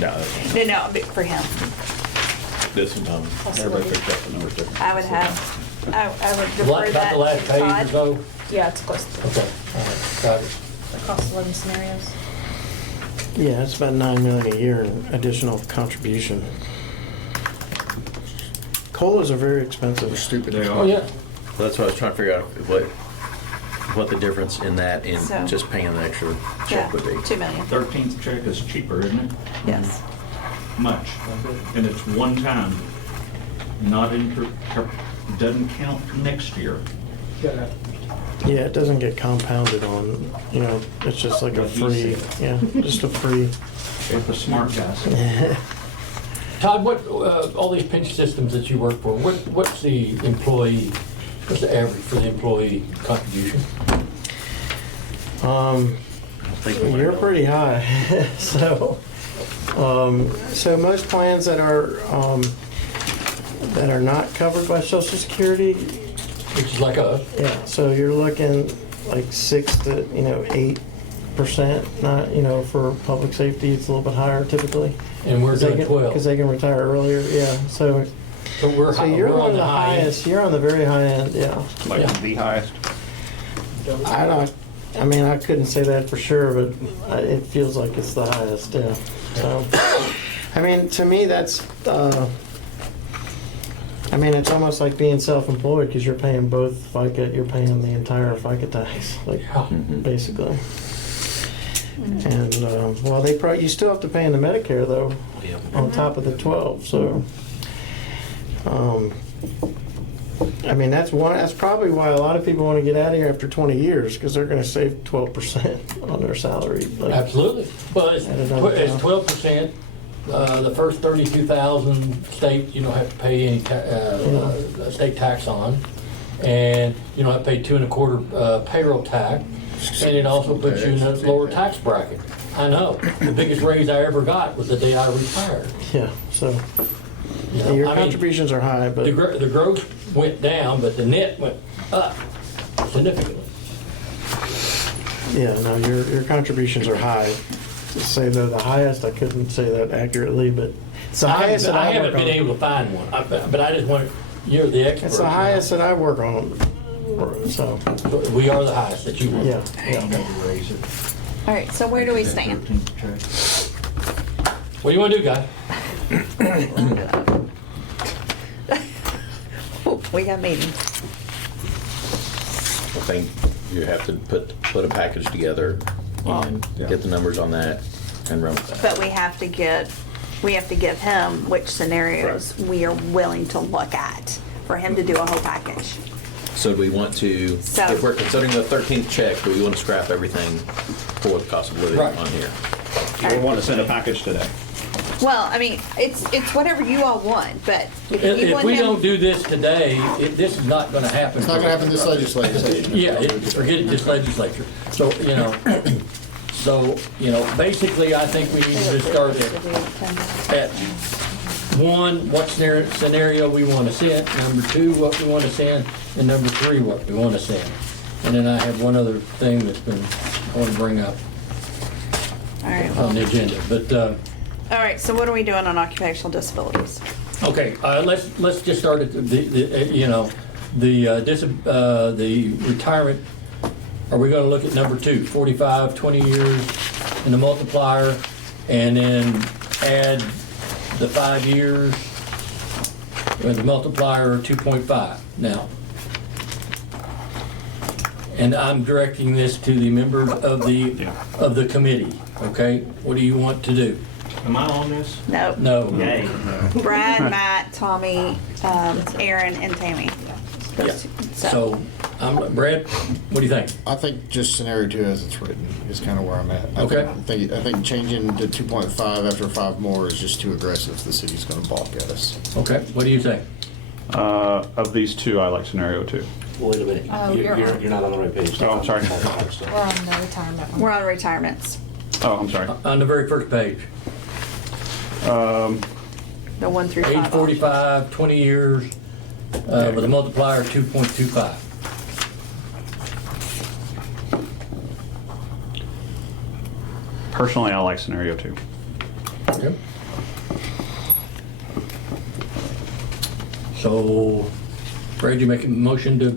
No, No, but for him. this one, Everybody picks up the numbers different. I would have, I would defer About that the last to page or Todd. so? Yeah, it's close to Okay, all right, got it. the cost of living scenarios. Yeah, it's about $9 million a year in additional contribution. Colas are very expensive. Stupid. They Oh, are. yeah. that's what I was trying to figure out, what the difference in that in So- just paying the extra Yeah, check would be. 2 million, 13th check is cheaper, isn't it? yes. Much. And it's one time, not doesn't count next year. Yeah. Yeah, it doesn't get compounded on, it's just like a What you free, said. yeah, just a free. If the smart guys. Todd, what, all these pinch systems that you work for, what's the average for the employee contribution? You're pretty high, so most plans that are not covered by Social Security, Which is like us. yeah, so you're looking like 6 to 8%. Not for public safety, it's a little bit higher typically. And we're doing Because 12. they can retire earlier, yeah. So So you're we're one of the high end. highest. You're on the very high end, yeah. Like Yeah. the highest. I couldn't say that for sure, but it feels like it's the highest, yeah. So, to me, that's, it's almost like being self-employed because you're paying both FICA, you're paying the entire FICA tax, like, Yeah. basically. And, you still have to pay in the Medicare though, Yep. on top of the 12, so. That's probably why a lot of people want to get out of here after 20 years because they're going to save 12% on their salary. Like, Absolutely. Well, it's Add another it's down. 12%. The first 32,000 state, you don't have to pay any state tax on. And you don't have to pay 2.25% payroll tax. And it also puts you in a lower tax bracket. I know. The biggest raise I ever got was the day I retired. Yeah, so You know, your I mean, contributions are high, but the gross went down, but the net went up significantly. yeah, no, your contributions are high. To say they're the highest, I couldn't say that accurately, but it's the highest that I I haven't work been on. able to find one, but I just want, you're the expert. It's the you know. highest that I work on, so, We are the highest that you want. yeah. Raise it. All right, so where do we stand? 13th check. What do you want to do, guys? We got meetings. I think you have to put a package together and get the numbers on that and run with that. But we have to give him which scenarios we are willing to look at for him to do a whole package. So do we want to, So- if we're considering the 13th check, do we want to scrap everything for the cost of living Right. on here? We want to send a package today. Well, it's whatever you all want, but if you If want we him. don't do this today, this is not going to happen. It's not gonna happen this legislative session. Yeah, forget it, this legislature. So, basically, I think we need to start at one, what scenario we want to send, number two, what we want to send, and number three, what we want to send. And then I have one other thing I want to bring up All right, on the agenda, but, all right, so what are we doing on occupational disabilities? okay, let's just start at the retirement. Are we gonna look at number two, 45, 20 years in the multiplier, and then add the 5 years with the multiplier 2.5 now? And I'm directing this to the members of the committee, okay? What do you want to do? Am I on this? No. No. Yay. Brad, Matt, Tommy, Aaron, and Tammy. Yeah. Those two. So Brad, what do you think? I think just scenario 2 as it's written is kind of where I'm at. Okay. I think changing to 2.5 after 5 more is just too aggressive. The city's going to balk at us. Okay, what do you think? Of these two, I like scenario 2. Well, wait a minute. Oh, You're not on the right page. Oh, I'm sorry. We're on the retirement one. We're on retirements, Oh, I'm sorry. On the very first page, the 1 through 5. age 45, 20 years, with a multiplier of 2.25. Personally, I like scenario 2. Okay. So, Brad, you make a motion to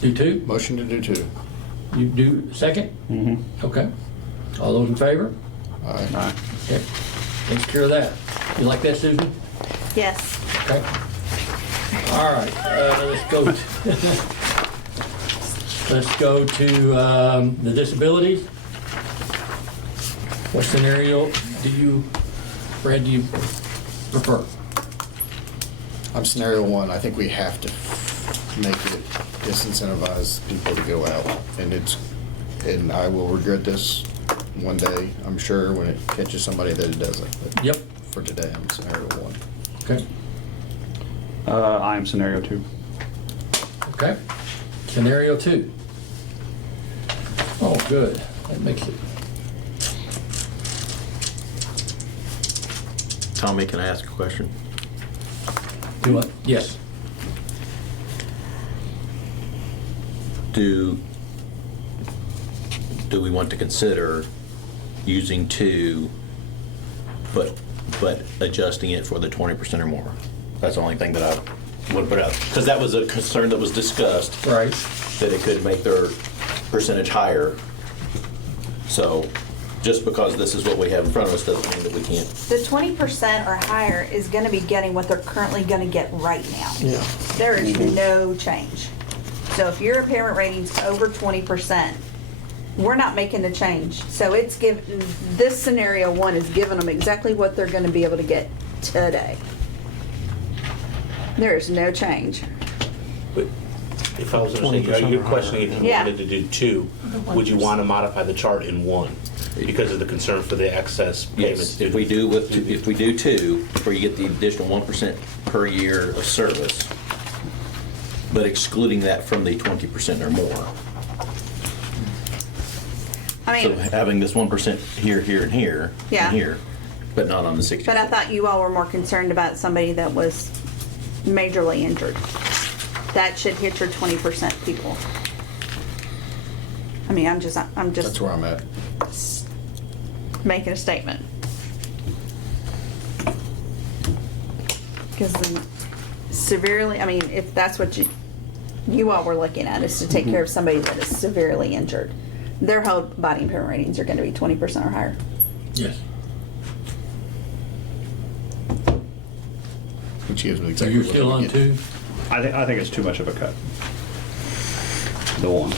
do 2? Motion to do 2. You do second? Mm-hmm. Okay. All those in favor? Aye. Aye. Okay. Takes care of that. You like that, Susan? Yes. Okay. All right, let's go to the disabilities. What scenario do you, Brad, do you prefer? I'm scenario 1. I think we have to make it disincentivize people to go out, and I will regret this one day, I'm sure, when it catches somebody that it doesn't. But Yep. for today, I'm scenario 1. Okay. I am scenario 2. Okay. Scenario 2. Oh, good. That makes it. Tommy, can I ask a question? Do what? Yes. Do we want to consider using 2, but adjusting it for the 20% or more? That's the only thing that I would put out, because that was a concern that was discussed, Right. that it could make their percentage higher. So just because this is what we have in front of us doesn't mean that we can't. The 20% or higher is gonna be getting what they're currently gonna get right now. Yeah. There is no change. So if your impairment rating's over 20%, we're not making a change. So it's this scenario 1 is giving them exactly what they're gonna be able to get today. There is no change. But if I was understanding, you're questioning if you Yeah. wanted to do 2, would you want to modify the chart in 1? Because of the concern for the excess payments? Yes, if we do 2, where you get the additional 1% per year of service, but excluding that from the 20% or more. I So mean, having this 1% here, here, and here, Yeah. and here, but not on the 60. but I thought you all were more concerned about somebody that was majorly injured. That should hit your 20% people. I mean, I'm just That's where I'm at. making a statement. Because severely, I mean, if that's what you all were looking at, is to take care of somebody that is severely injured, their whole body impairment ratings are going to be 20% or higher. Yes. Which gives me So exactly you're what still I'm on getting. 2? I think it's too much of a cut. The 1.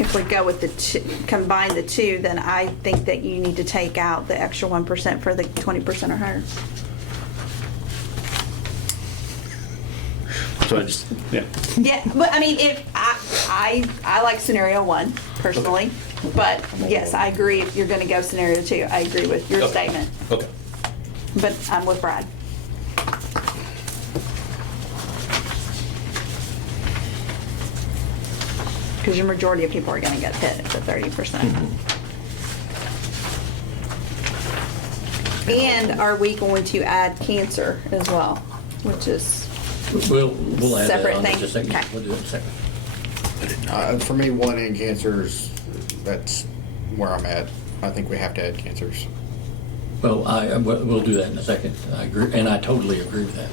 If we go with combine the 2, then I think that you need to take out the extra 1% for the 20% or higher. So I just, Yeah. Yeah, but I mean, if I like scenario 1 personally, but yes, I agree. If you're going to go scenario 2, I agree with your Okay. statement. okay. But I'm with Brad. Because your majority of people are going to get hit at the 30%. And are we going to add cancer as well, which is We'll add that Separate on thing? just a second. Okay. We'll do it in a second. For me, 1 and cancers, that's where I'm at. I think we have to add cancers. Well, we'll do that in a second. I agree, and I totally agree with that.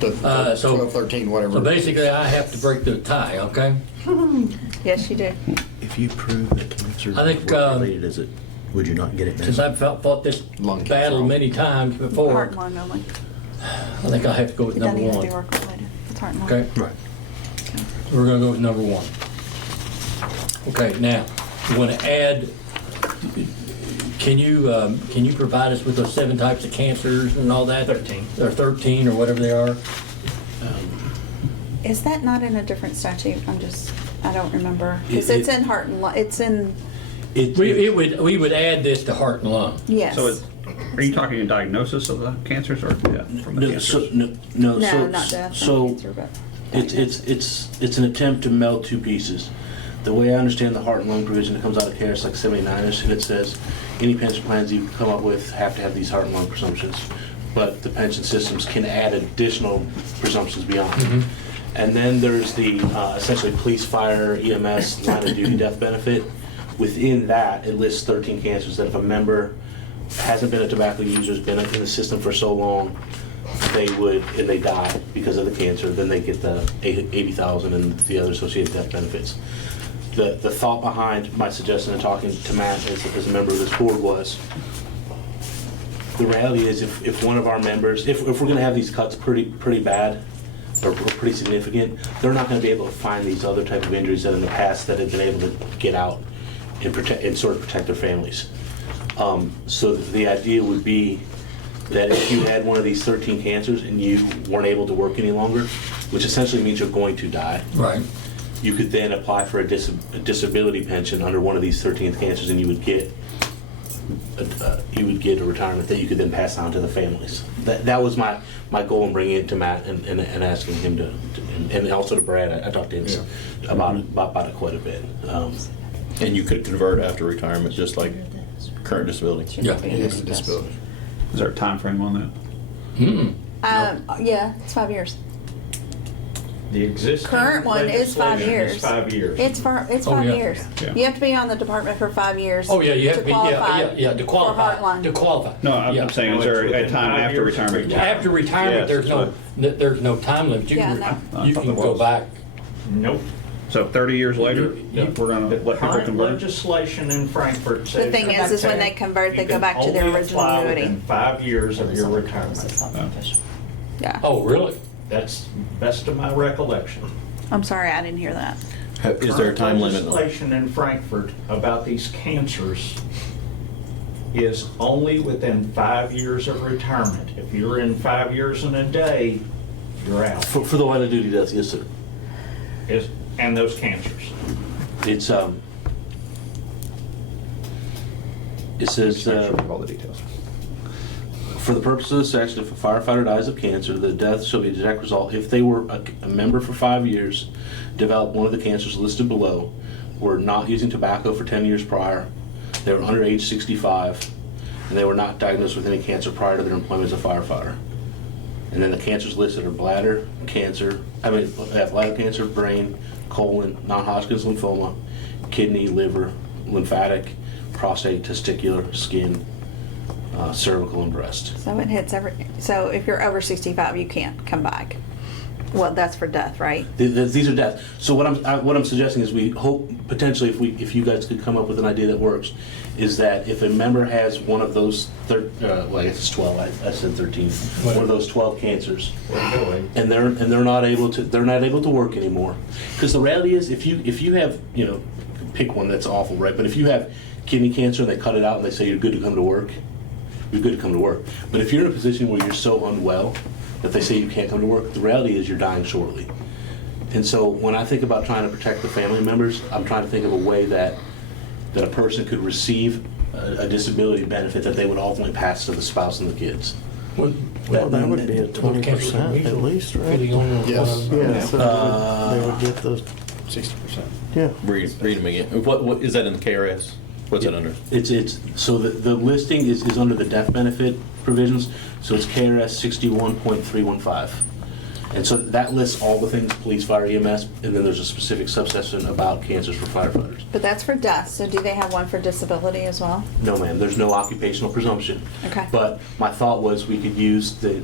The So- 12, 13, whatever. So basically, I have to break the tie, okay? yes, you do. If you prove that cancer I think, related, is it, would you not get it Since now? I've fought this Lung cancer. battle many times before, Heart and lung only. I think I have to go with It doesn't number even have to be 1. work related. It's heart and lung. Okay, Right. we're gonna go with number 1. Okay, now, you wanna add, can you provide us with those 7 types of cancers and all that? 13. Or 13, or whatever they are? Is that not in a different statute? I don't remember. Because It- it's in heart and lung, it's in, We would add this to heart and lung. yes. So are you talking a diagnosis of the cancers or death from the No, cancers? so, no, No, so, not death from so cancer, but it's an attempt to meld two pieces. The way I understand the heart and lung provision that comes out of CARES, like 79ish, and it says any pension plans you come up with have to have these heart and lung presumptions, but the pension systems can add additional presumptions beyond. And then there's the essentially police, fire, EMS, line of duty death benefit. Within that, it lists 13 cancers that if a member hasn't been a tobacco user, has been in the system for so long, they would, and they die because of the cancer, then they get the 80,000 and the other associated death benefits. The thought behind my suggestion of talking to Matt as a member of this board was, the reality is if one of our members, if we're gonna have these cuts pretty bad, or pretty significant, they're not gonna be able to find these other type of injuries that in the past that have been able to get out and protect, and sort of protect their families. So the idea would be that if you had one of these 13 cancers and you weren't able to work any longer, which essentially means you're going to die, Right. you could then apply for a disability pension under one of these 13 cancers, and you would get a retirement that you could then pass on to the families. That was my goal in bringing it to Matt and asking him to and also to Brad. I talked to him about it quite a bit. And you could convert after retirement, just like current disability. Yeah. Disability. Is there a time frame on that? yeah, it's 5 years. The existing Current one is 5 legislation years. is 5 years. It's Oh, 5 yeah. years. Yeah. You have to be on the department for 5 years. Oh, yeah, you have to be, qualify yeah, to for qualify. heart-lung. To qualify. No, I'm Yeah. saying, is there a time after retirement? After retirement, Yes, there's no time limit. You Yeah, can, no. you can go back. Nope. So 30 years later, Yeah. we're gonna The let people current convert? legislation in Frankfurt says. The thing is when they convert, they go back to their original You annuity. can only apply within 5 years of your retirement. Yeah. Oh, really? That's best of my recollection. I'm sorry, I didn't hear that. Is there a time limit? Current legislation in Frankfurt about these cancers is only within 5 years of retirement. If you're in 5 years and a day, you're out. For the line of duty deaths, yes, sir. And those cancers. It says, All the details. for the purpose of this section, if a firefighter dies of cancer, the death shall be a direct result if they were a member for 5 years, developed one of the cancers listed below, were not using tobacco for 10 years prior, they were under age 65, and they were not diagnosed with any cancer prior to their employment as a firefighter. And then the cancers listed are bladder cancer, brain, colon, non-Hodgkin's lymphoma, kidney, liver, lymphatic, prostate, testicular, skin, cervical, and breast. So it hits so if you're over 65, you can't come back. Well, that's for death, right? These are deaths. So what I'm suggesting is we hope potentially if you guys could come up with an idea that works, is that if a member has one of those well, I guess it's 12. I said 13. One of those 12 cancers, and they're not able to work anymore. Because the reality is, if you have, pick one that's awful, right? But if you have kidney cancer and they cut it out and they say you're good to come to work, you're good to come to work. But if you're in a position where you're so unwell that they say you can't come to work, the reality is you're dying shortly. And so when I think about trying to protect the family members, I'm trying to think of a way that a person could receive a disability benefit that they would ultimately pass to the spouse and the kids. Well, that would be at 20% at least, right? Yes. Yeah, so they would get those, 60%. yeah. Read them again. What is that in the KRS? What's it under? It's so the listing is under the death benefit provisions, so it's KRS 61.315. And so that lists all the things, police, fire, EMS, and then there's a specific subsection about cancers for firefighters. But that's for death, so do they have one for disability as well? No, ma'am, there's no occupational presumption. Okay. But my thought was we could use the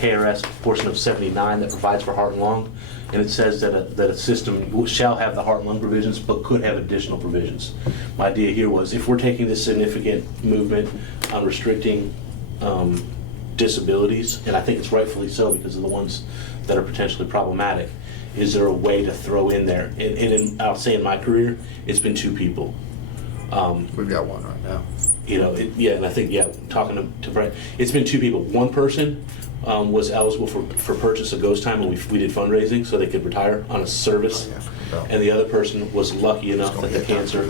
KRS portion of 79 that provides for heart and lung, and it says that a system shall have the heart and lung provisions, but could have additional provisions. My idea here was if we're taking this significant movement on restricting disabilities, and I think it's rightfully so because of the ones that are potentially problematic, is there a way to throw in there? And I'll say in my career, it's been 2 people. We've got one right now. And I think, talking to Brett, it's been 2 people. One person was eligible for purchase of ghost time when we did fundraising, so they could retire on a service. And the other person was lucky enough that the cancer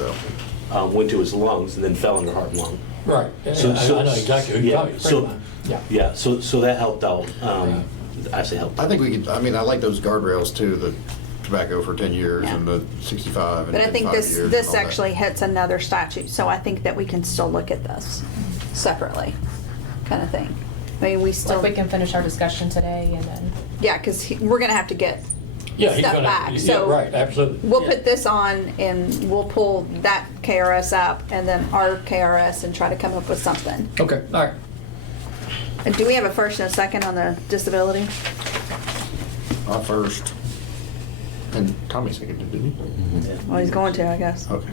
went to his lungs and then fell in her heart and lung. Right. So- I know exactly who you're yeah, talking so- about. Yeah. Yeah, so that helped out. I say helped. I think we could, I mean, I like those guardrails too, the tobacco for 10 years Yeah. and the 65 and But I think 5 this, years and this all that. actually hits another statute, so I think that we can still look at this separately, kind of thing. I mean, we still, Like we can finish our discussion today and then. yeah, because we're gonna have to get Yeah, he's stuff gonna, back, yeah, so right, absolutely. we'll Yeah. put this on and we'll pull that KRS up and then our KRS and try to come up with something. Okay, all right. And do we have a first and a second on the disability? I first. And Tommy seconded, didn't he? Well, he's going to, I guess. Okay.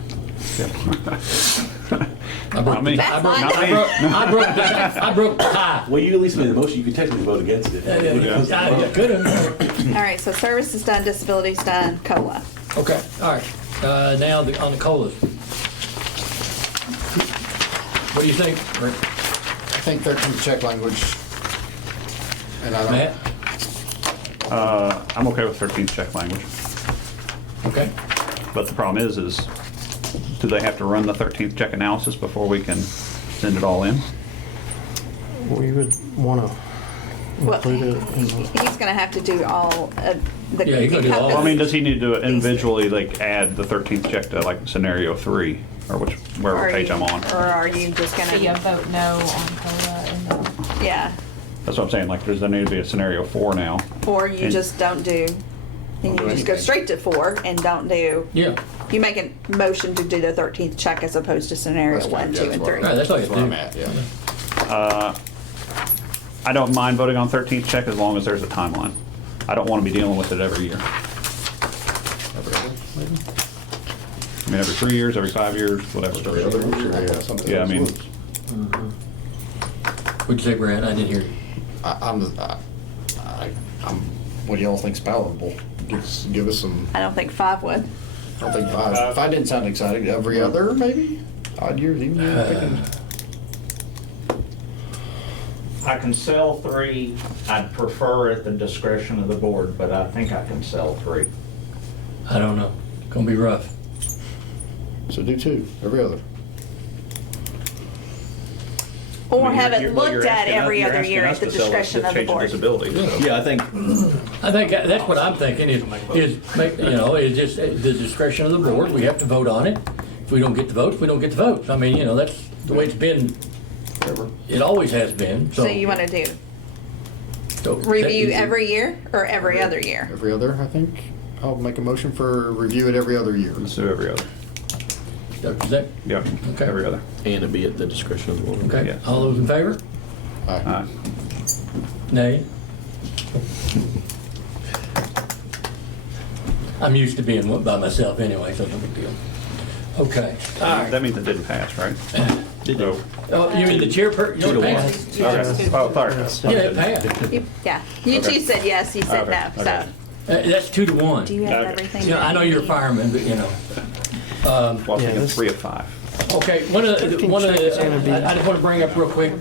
I broke me. the- I broke- I broke the- I broke the tie. Well, you at least made the motion. You could technically vote against it. Yeah, could have. All right, so service is done, disability's done, COLA. Okay, all right. Now, on the COLAs. What do you think, Rick? I think 13 check language. And I don't. Matt? I'm okay with 13th check language. Okay. But the problem is do they have to run the 13th check analysis before we can send it all in? We would want to Well, include it in the. he's gonna have to do all of the. Yeah, he's gonna do all. Well, I mean, does he need to individually, like, add the 13th check to, like, scenario 3, or wherever page I'm on? Or are you just So you gonna, vote no on COLA and then. yeah, That's what I'm saying, like, there need to be a scenario 4 now. or you And- just don't do, and you just go anything. straight to 4 and don't do, Yeah, you make a motion to do the 13th check as opposed to scenario That's 1, kind 2, of- and yeah, 3. Right, that's all you That's where I'm have to at, yeah. I don't mind voting on 13th check as long as there's a timeline. I don't want to be dealing with it every year. I mean, every 3 years, every 5 years, whatever. Yeah, I mean, What'd you say, Brad? I didn't hear you. I'm, what do y'all think's palatable? Give us some, I don't think 5 would. I don't think 5, 5 didn't sound exciting. Every other, maybe? Odd years, even thinking. I can sell 3. I'd prefer at the discretion of the board, but I think I can sell 3. I don't know. Gonna be rough. So do 2, every other. Or I mean, have you're- it well, looked you're at asking us- every you're other asking year us at the to sell us discretion to of the change board. disability, so. Yeah, I think, I think that's what I'm thinking is make, is just the discretion of the board. We have to vote on it. If we don't get the votes, we don't get the votes. I mean, that's the way it's been. It always has been, so. So you wanna do so review that- every year or every other year? Every other, I think. I'll make a motion for review it every other year. Let's do every other. Is that, Yeah, Okay. every other. and it be at the discretion of the board. okay? Yes. All those in favor? Aye. Nay? I'm used to being by myself anyway, so no big deal. Okay, all right. That means it didn't pass, right? Did So- Oh, you mean the chairperson? Two to one. Okay. Oh, sorry. Yeah, it passed. Yeah, you two said yes, you said Okay, no, okay. so. That's 2 to 1. Do you have Okay. everything? I know you're a fireman, but Well, I was Yeah, thinking this- 3 of 5. Okay, one of the, 13 I check is gonna be- just want to bring up real quick,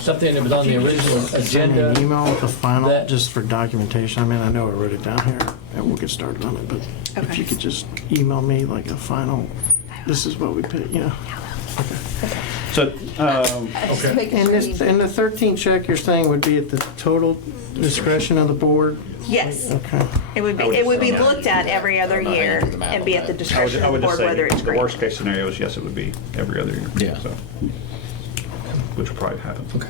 something that was on the original Send me agenda. an email with the final, that- just for documentation. I mean, I know I wrote it down here, and we'll get started on it, but if Okay. you could just email me like a final, this is what we put, So, Just making And sure this, you- and the 13 check you're saying would be at the total discretion of the board? Yes, Okay. it would be looked at every other year and be at the I discretion of the would just board say, whether it's the worst great. case scenario is yes, it would be every other year. Yeah. So, which will probably happen. Okay.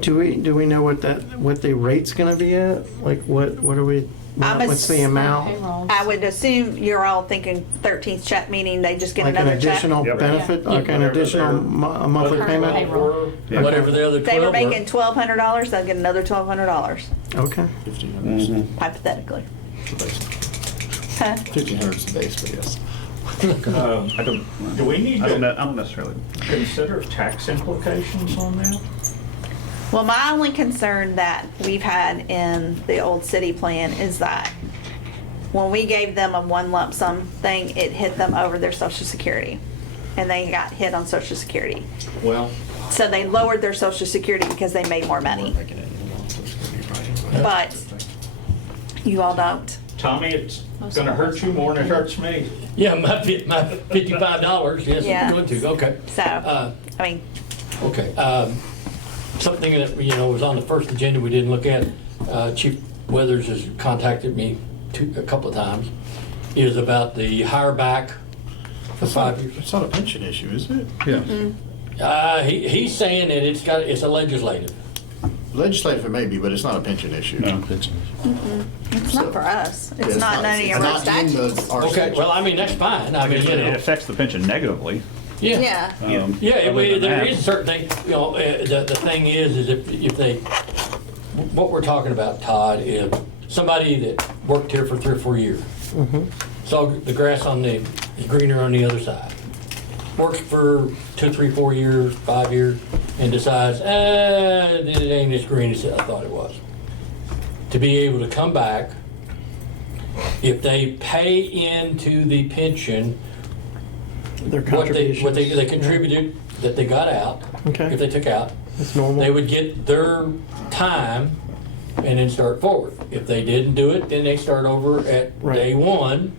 Do we know what the rate's gonna be at? Like, what are we, what's the amount? Payroll. I would assume you're all thinking 13th check, meaning they just get Like an another check. additional Yep. benefit, Yeah. like an additional a monthly payment? Payroll. Yeah. Whatever the other 12 They were were. making $1,200, they'll get another $1,200, Okay. hypothetically. Huh? 1,500 is the base, but yes. I don't, Do we need I to don't necessarily. consider tax implications on that? Well, my only concern that we've had in the old city plan is that when we gave them a one lump sum thing, it hit them over their social security. And they got hit on social security. Well, So they lowered their Social Security because they made more money. But you all don't. Tommy, it's gonna hurt you more than it hurts me. Yeah, my $55, yes, Yeah. I'm going to, okay. So, I mean, Okay, something that, was on the first agenda we didn't look at, Chief Weathers has contacted me a couple of times, is about the hire back for 5 years. It's not a pension issue, is it? Yeah. He's saying that it's a legislative. Legislative it may be, but it's not a pension issue. No. it's not for us. It's not none of your It's not in statutes. our Okay, statute. well, I mean, that's fine, I mean, It affects the pension negatively. Yeah. Yeah, Other there than is that- certain thing, the thing is if they, what we're talking about, Todd, is somebody that worked here for 3 or 4 years. Saw the grass is greener on the other side. Works for 2, 3, 4 years, 5 years, and decides, it ain't as green as I thought it was. To be able to come back, if they pay into the pension Their what they contributions. contributed, that they got out, Okay. if they took out, It's normal. they would get their time and then start forward. If they didn't do it, then they start over at Right. day one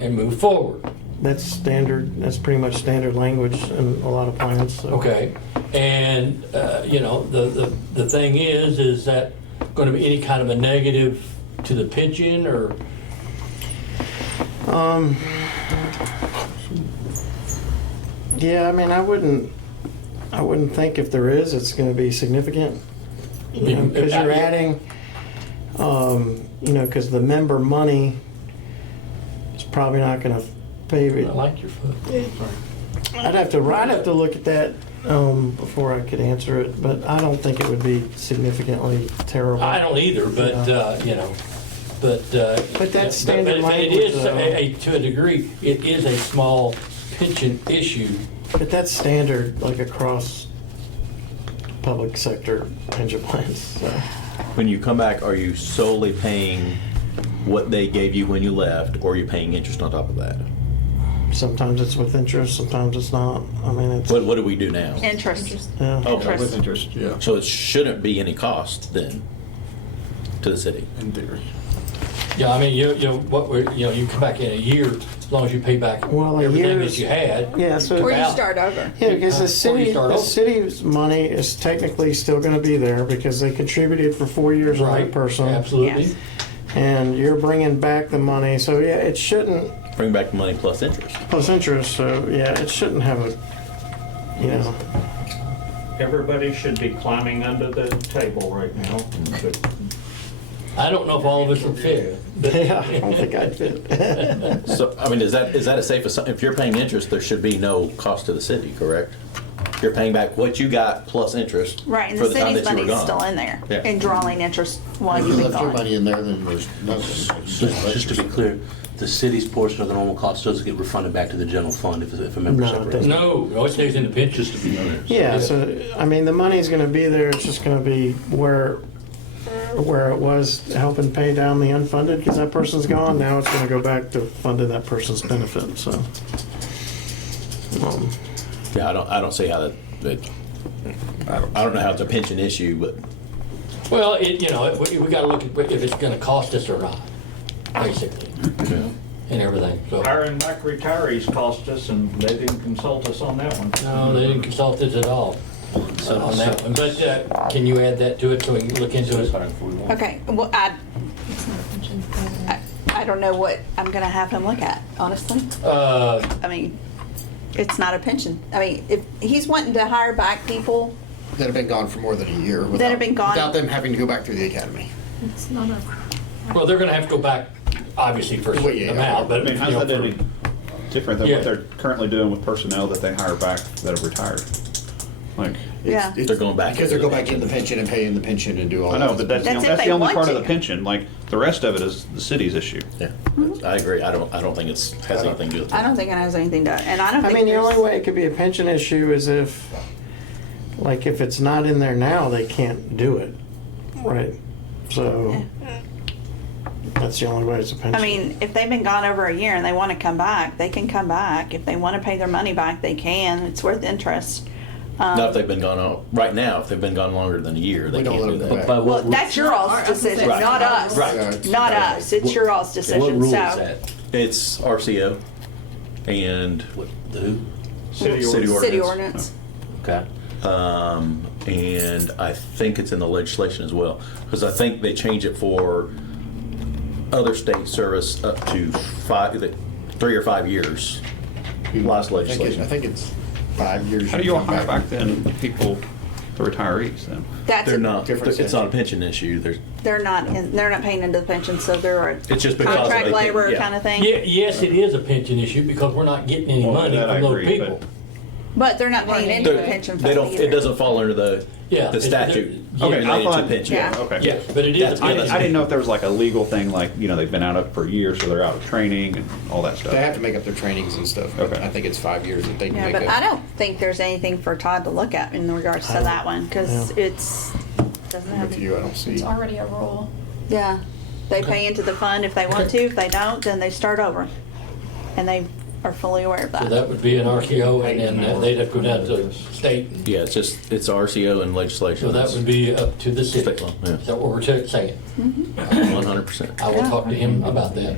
and move forward. That's standard, that's pretty much standard language in a lot of plans, so. Okay, and, the thing is that gonna be any kind of a negative to the pension, or? Yeah, I mean, I wouldn't think if there is, it's gonna be significant. Because you're adding, because the member money is probably not gonna pay. I like your foot. I'd have to look at that before I could answer it, but I don't think it would be significantly terrible. I don't either, but, but. But that's standard but it is, language, to a degree, it is a small pension issue. But that's standard, like across public sector pension plans, so. When you come back, are you solely paying what they gave you when you left, or are you paying interest on top of that? Sometimes it's with interest, sometimes it's not. I mean, it's, What do we do now? Interest. yeah. Okay. With interest, yeah. So it shouldn't be any cost then to the city? In theory. Yeah, I mean, you come back in a year, as long as you pay back Well, a everything year's- that you had. Yeah, so. Or you Out. start over. Yeah, because Before you start the over. city's money is technically still gonna be there because they contributed for 4 years on that Right, person. absolutely. Yes. And you're bringing back the money, so yeah, it shouldn't, Bring back the money plus interest. plus interest, so yeah, it shouldn't have a, Everybody should be climbing under the table right now. But I don't know if all of us would fit. but- yeah, I don't think I'd fit. So, I mean, is that a safe assumption? If you're paying interest, there should be no cost to the city, correct? You're paying back what you got plus interest Right, and for the the time city's that you were money's gone. still in there Yeah. and drawing interest while If you've you been left your gone. money in there, then there's nothing. Just to be clear, the city's portion of the normal cost doesn't get refunded back to the general fund if a member No, it separates. doesn't. No, it stays in the pension. Just to be honest. Yeah, so, I mean, the money's gonna be there, it's just gonna be where it was helping pay down the unfunded, because that person's gone, now it's gonna go back to funding that person's benefit, so. Yeah, I don't see how that, I don't know how it's a pension issue, but Well, we gotta look at if it's gonna cost us or not, basically, and everything, so. hiring back retirees cost us, and they didn't consult us on that one. No, they didn't consult us at all on that one, but can you add that to it so we can look into it? Okay, well, I don't know what I'm gonna have him look at, honestly. I mean, it's not a pension. I mean, if he's wanting to hire back people, That have been gone for more than a year. That have been gone? Without them having to go back through the academy. It's not a. Well, they're gonna have to go back, obviously, for a Well, certain yeah, amount, I but. mean, how's that any different than Yeah. what they're currently doing with personnel that they hire back that have retired? Like, Yeah. they're going back. Because they're going back in the pension and paying the pension and do all I that. know, but that's That's if that's they the only want part of to. the pension. Like, the rest of it is the city's issue. Yeah, I agree. I don't think it's has anything to do with it. I don't think it has anything to, and I don't I think mean, the there's- only way it could be a pension issue is if it's not in there now, they can't do it, right? So, that's the only way it's a pension. I mean, if they've been gone over a year and they want to come back, they can come back. If they want to pay their money back, they can. It's worth interest. Not if they've been gone out, right now, if they've been gone longer than a year, they We don't can't let do them that. go back. By Well, what, that's your all's decision, Right. not us. Right. Not us, it's your all's what decision, rule is so. that? It's RCO and What, the who? City City ordinance. City ordinance. ordinance. Okay. And I think it's in the legislation as well, because I think they change it for other state service up to 3 or 5 years. Last legislation. I think it's 5 years. How do you all hire back then people, the retirees then? That's, They're a- not, Different it's not a pension issue. they're not paying into the pension, so they're a It's just because contract they- labor yeah. kind of thing. Yes, it is a pension issue because we're not getting any Well, money that I from those agree, people. But they're not paying into the pension They fund don't, either. it doesn't fall under the Yeah, statute okay, I related to thought- pension. Yeah. Okay. Yeah. But it is. That's- I that's- didn't know if there was like a legal thing, like, they've been out of it for years, so they're out of training and all that stuff. They have to make up their trainings and stuff. But Okay. I think it's 5 years that they can Yeah, make but up. I don't think there's anything for Todd to look at in regards to that one, because it's, doesn't have. With you, I don't see. It's already a rule. Yeah, they pay into the fund if they want to, if they don't, then they start over. And they are fully aware of So that. that would be an RCO and then they'd have to go down to state. Yeah, it's RCO and legislation. So that would be up to the city. State law, yeah. Is that what we're saying? 100%. I will talk to him about that.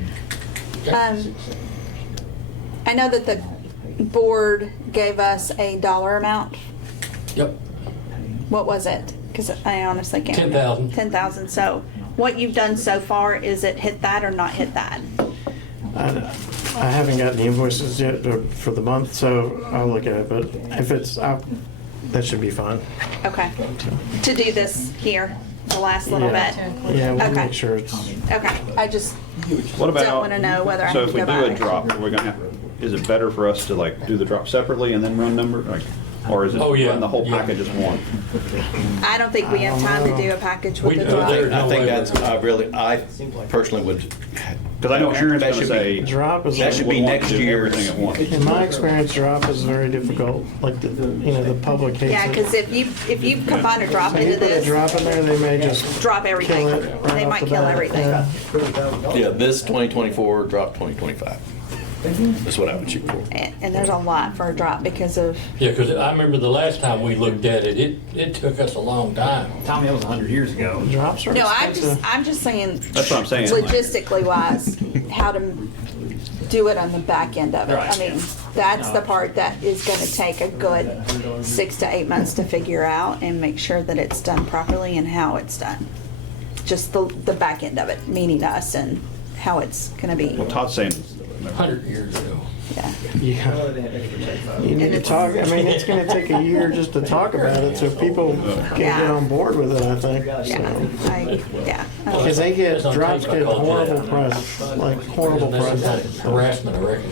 Okay. I know that the board gave us a dollar amount. Yep. What was it? Because I honestly can't. 10,000. 10,000. So what you've done so far, is it hit that or not hit that? I haven't gotten the invoices yet for the month, so I'll look at it, but if it's, that should be fine. Okay. To do this here, the last little bit? Yeah, we'll Okay. make sure it's, Okay, I just What about? don't want to know whether I So have if to we go do a back. drop, are we gonna have, is it better for us to like do the drop separately and then run number, like, or is it Oh, yeah. run the whole Yeah. package as one? I don't think we have time to do a package with We- the drop. there- I think that's, I personally would. Because I know Aaron's That gonna should be- say. drop is, That should be we want to next do year's. everything at once. in my experience, drop is very difficult, like, the public hates it. Yeah, because if you combine a drop If you into put a this, drop in there, they may just drop everything. kill it right They off might the kill bat. everything. Yeah. Yeah, this 2024, drop 2025. That's what I would shoot for. And there's a lot for a drop because of, Yeah, because I remember the last time we looked at it, it took us a long time. Tommy, that was 100 years ago. Drops are no, expensive. I'm just saying That's what I'm saying. like- logistically wise, how to do it on the back end of it. I Right. mean, that's the part that is gonna take a good 6 to 8 months to figure out and make sure that it's done properly and how it's done. Just the back end of it, meaning us and how it's gonna be, Well, Todd's saying, 100 years ago. yeah. Yeah. You need to talk, I mean, it's gonna take a year just to talk about it, so people can get on board with it, I think. Yeah, yeah. Because they get, It's on drops tape, I get called you horrible that. press, like horrible That's some kind press. of harassment, I reckon.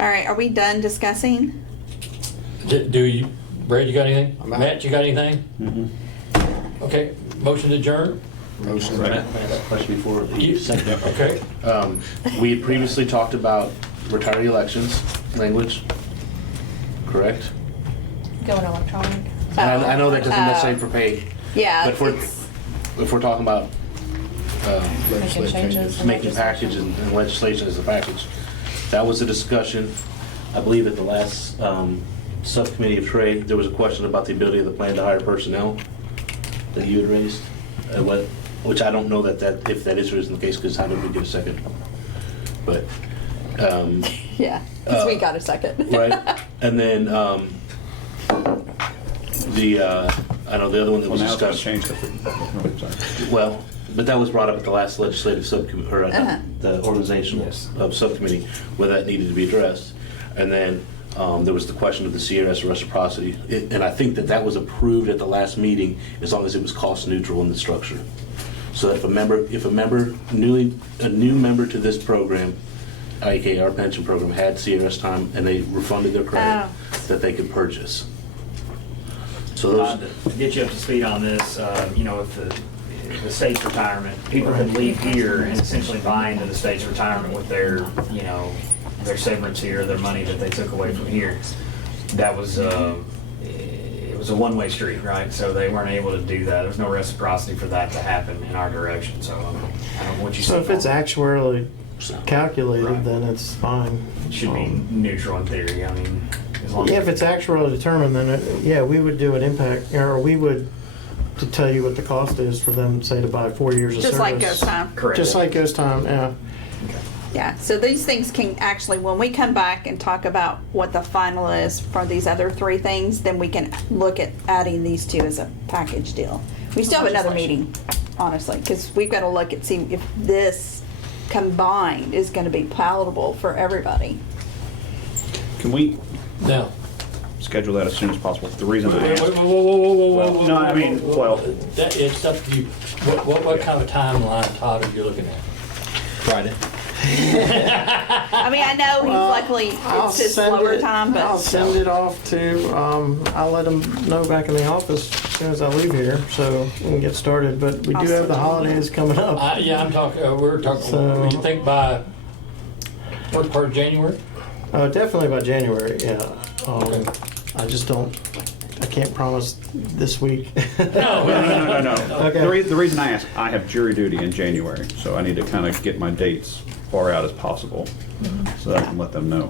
All right, are we done discussing? Do you, Brad, you got anything? I'm out. Matt, you got anything? Okay, motion to adjourn? Motion. I have a question before you second. Okay. We had previously talked about retiree elections language, correct? Going electronic. And I know that doesn't necessarily for pay, Yeah. but if we're talking about Making changes. and making legislation. package and legislation as a package, that was a discussion, I believe at the last subcommittee of trade, there was a question about the ability of the plan to hire personnel that you had raised, which I don't know if that is or isn't the case, because how did we get a second? But, Yeah, because we got a second. right, and then I know the other one that well, was now it's gonna discussed, change. 'Cause well, but that was brought up at the last legislative subcommittee, or the organizational subcommittee, where that needed to be addressed. And then there was the question of the CRS reciprocity, and I think that was approved at the last meeting as long as it was cost neutral in the structure. So that if a new member to this program, aka our pension program, had CRS time and they refunded their credit, that they could purchase. So those. To get you up to speed on this, with the state's retirement, people can leave here and essentially buy into the state's retirement with their severance here, their money that they took away from here. That was, it was a one-way street, right? So they weren't able to do that. There's no reciprocity for that to happen in our direction, so I don't know what you So say. if it's actuarially calculated, then it's fine. It should be neutral in theory. I mean, as long as. Yeah, if it's actually determined, then, yeah, we would do an impact, or we would, to tell you what the cost is for them, say, to buy 4 years of service. Just like ghost time. Correct. Just like ghost time, yeah. Yeah, so these things can actually, when we come back and talk about what the final is for these other 3 things, then we can look at adding these 2 as a package deal. We still have another meeting, honestly, because we've got to look and see if this combined is going to be palatable for everybody. Can we Now, schedule that as soon as possible? The reason I wait, asked. whoa, whoa, whoa, whoa, whoa, whoa. No, I mean, well- That, it's up to you. What kind of timeline, Todd, are you looking at? Friday. I mean, I know he's luckily, it's his slower time, I'll but send it off to, I'll let them know back in the office as soon as I leave here, so we can get started. But we do have the holidays coming up. Yeah, I'm talking, we're talking, So- what do you think by first part of January? Definitely by January, yeah. I just don't, I can't promise this week. No. Okay. The reason I ask, I have jury duty in January, so I need to kind of get my dates far out as possible, so that I can let them know.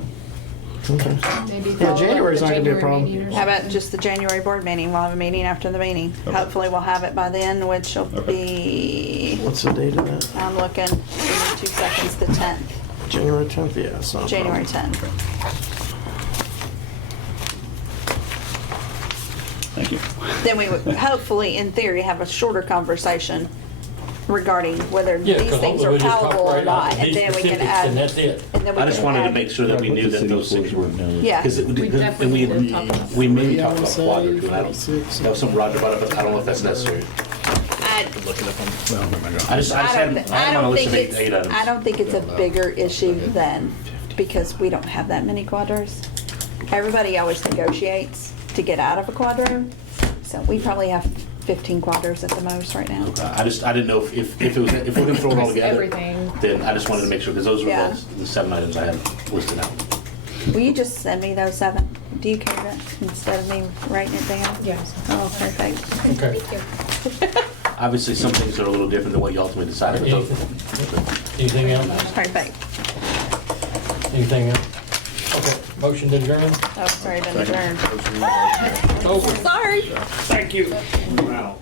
Okay. Maybe Yeah, follow up January's the not gonna be a January problem. meeting or how about something. just the January board meeting? We'll have a meeting after the meeting. Okay. Hopefully we'll have it by then, which will be, What's the date of that? I'm looking, give me 2 seconds, the 10th, January 10th, yeah, it's not a January problem. 10th. Thank you. Then we would hopefully, in theory, have a shorter conversation regarding whether Yeah, these 'cause things are hopefully we just talk palatable or right not, out and these then we can specifics, add. and that's it. And then we I just can wanted to add- make sure that we knew that those things were. Yeah. Because We definitely need to talk about we maybe that. talked about quadrant, and I don't, that was something Roger brought up, but I don't know if that's necessary. I I just had, I don't want to think list eight items. I don't think it's a bigger issue then, because we don't have that many quadros. Everybody always negotiates to get out of a quadro, so we probably have 15 quadros at the most right now. I didn't know if it was, if we're gonna throw it all Just together, everything. then I just wanted to make sure, because those Yeah. were the 7 items I had listed out. Will you just send me those 7? Do you care that instead of me writing it down? Yes. Oh, perfect. Okay. Obviously, some things are a little different than what you ultimately decided, but those, Anything else? Perfect. Anything else? Okay, motion to adjourn? Oh, sorry, been adjourned. Over. Sorry. Thank you. Wow.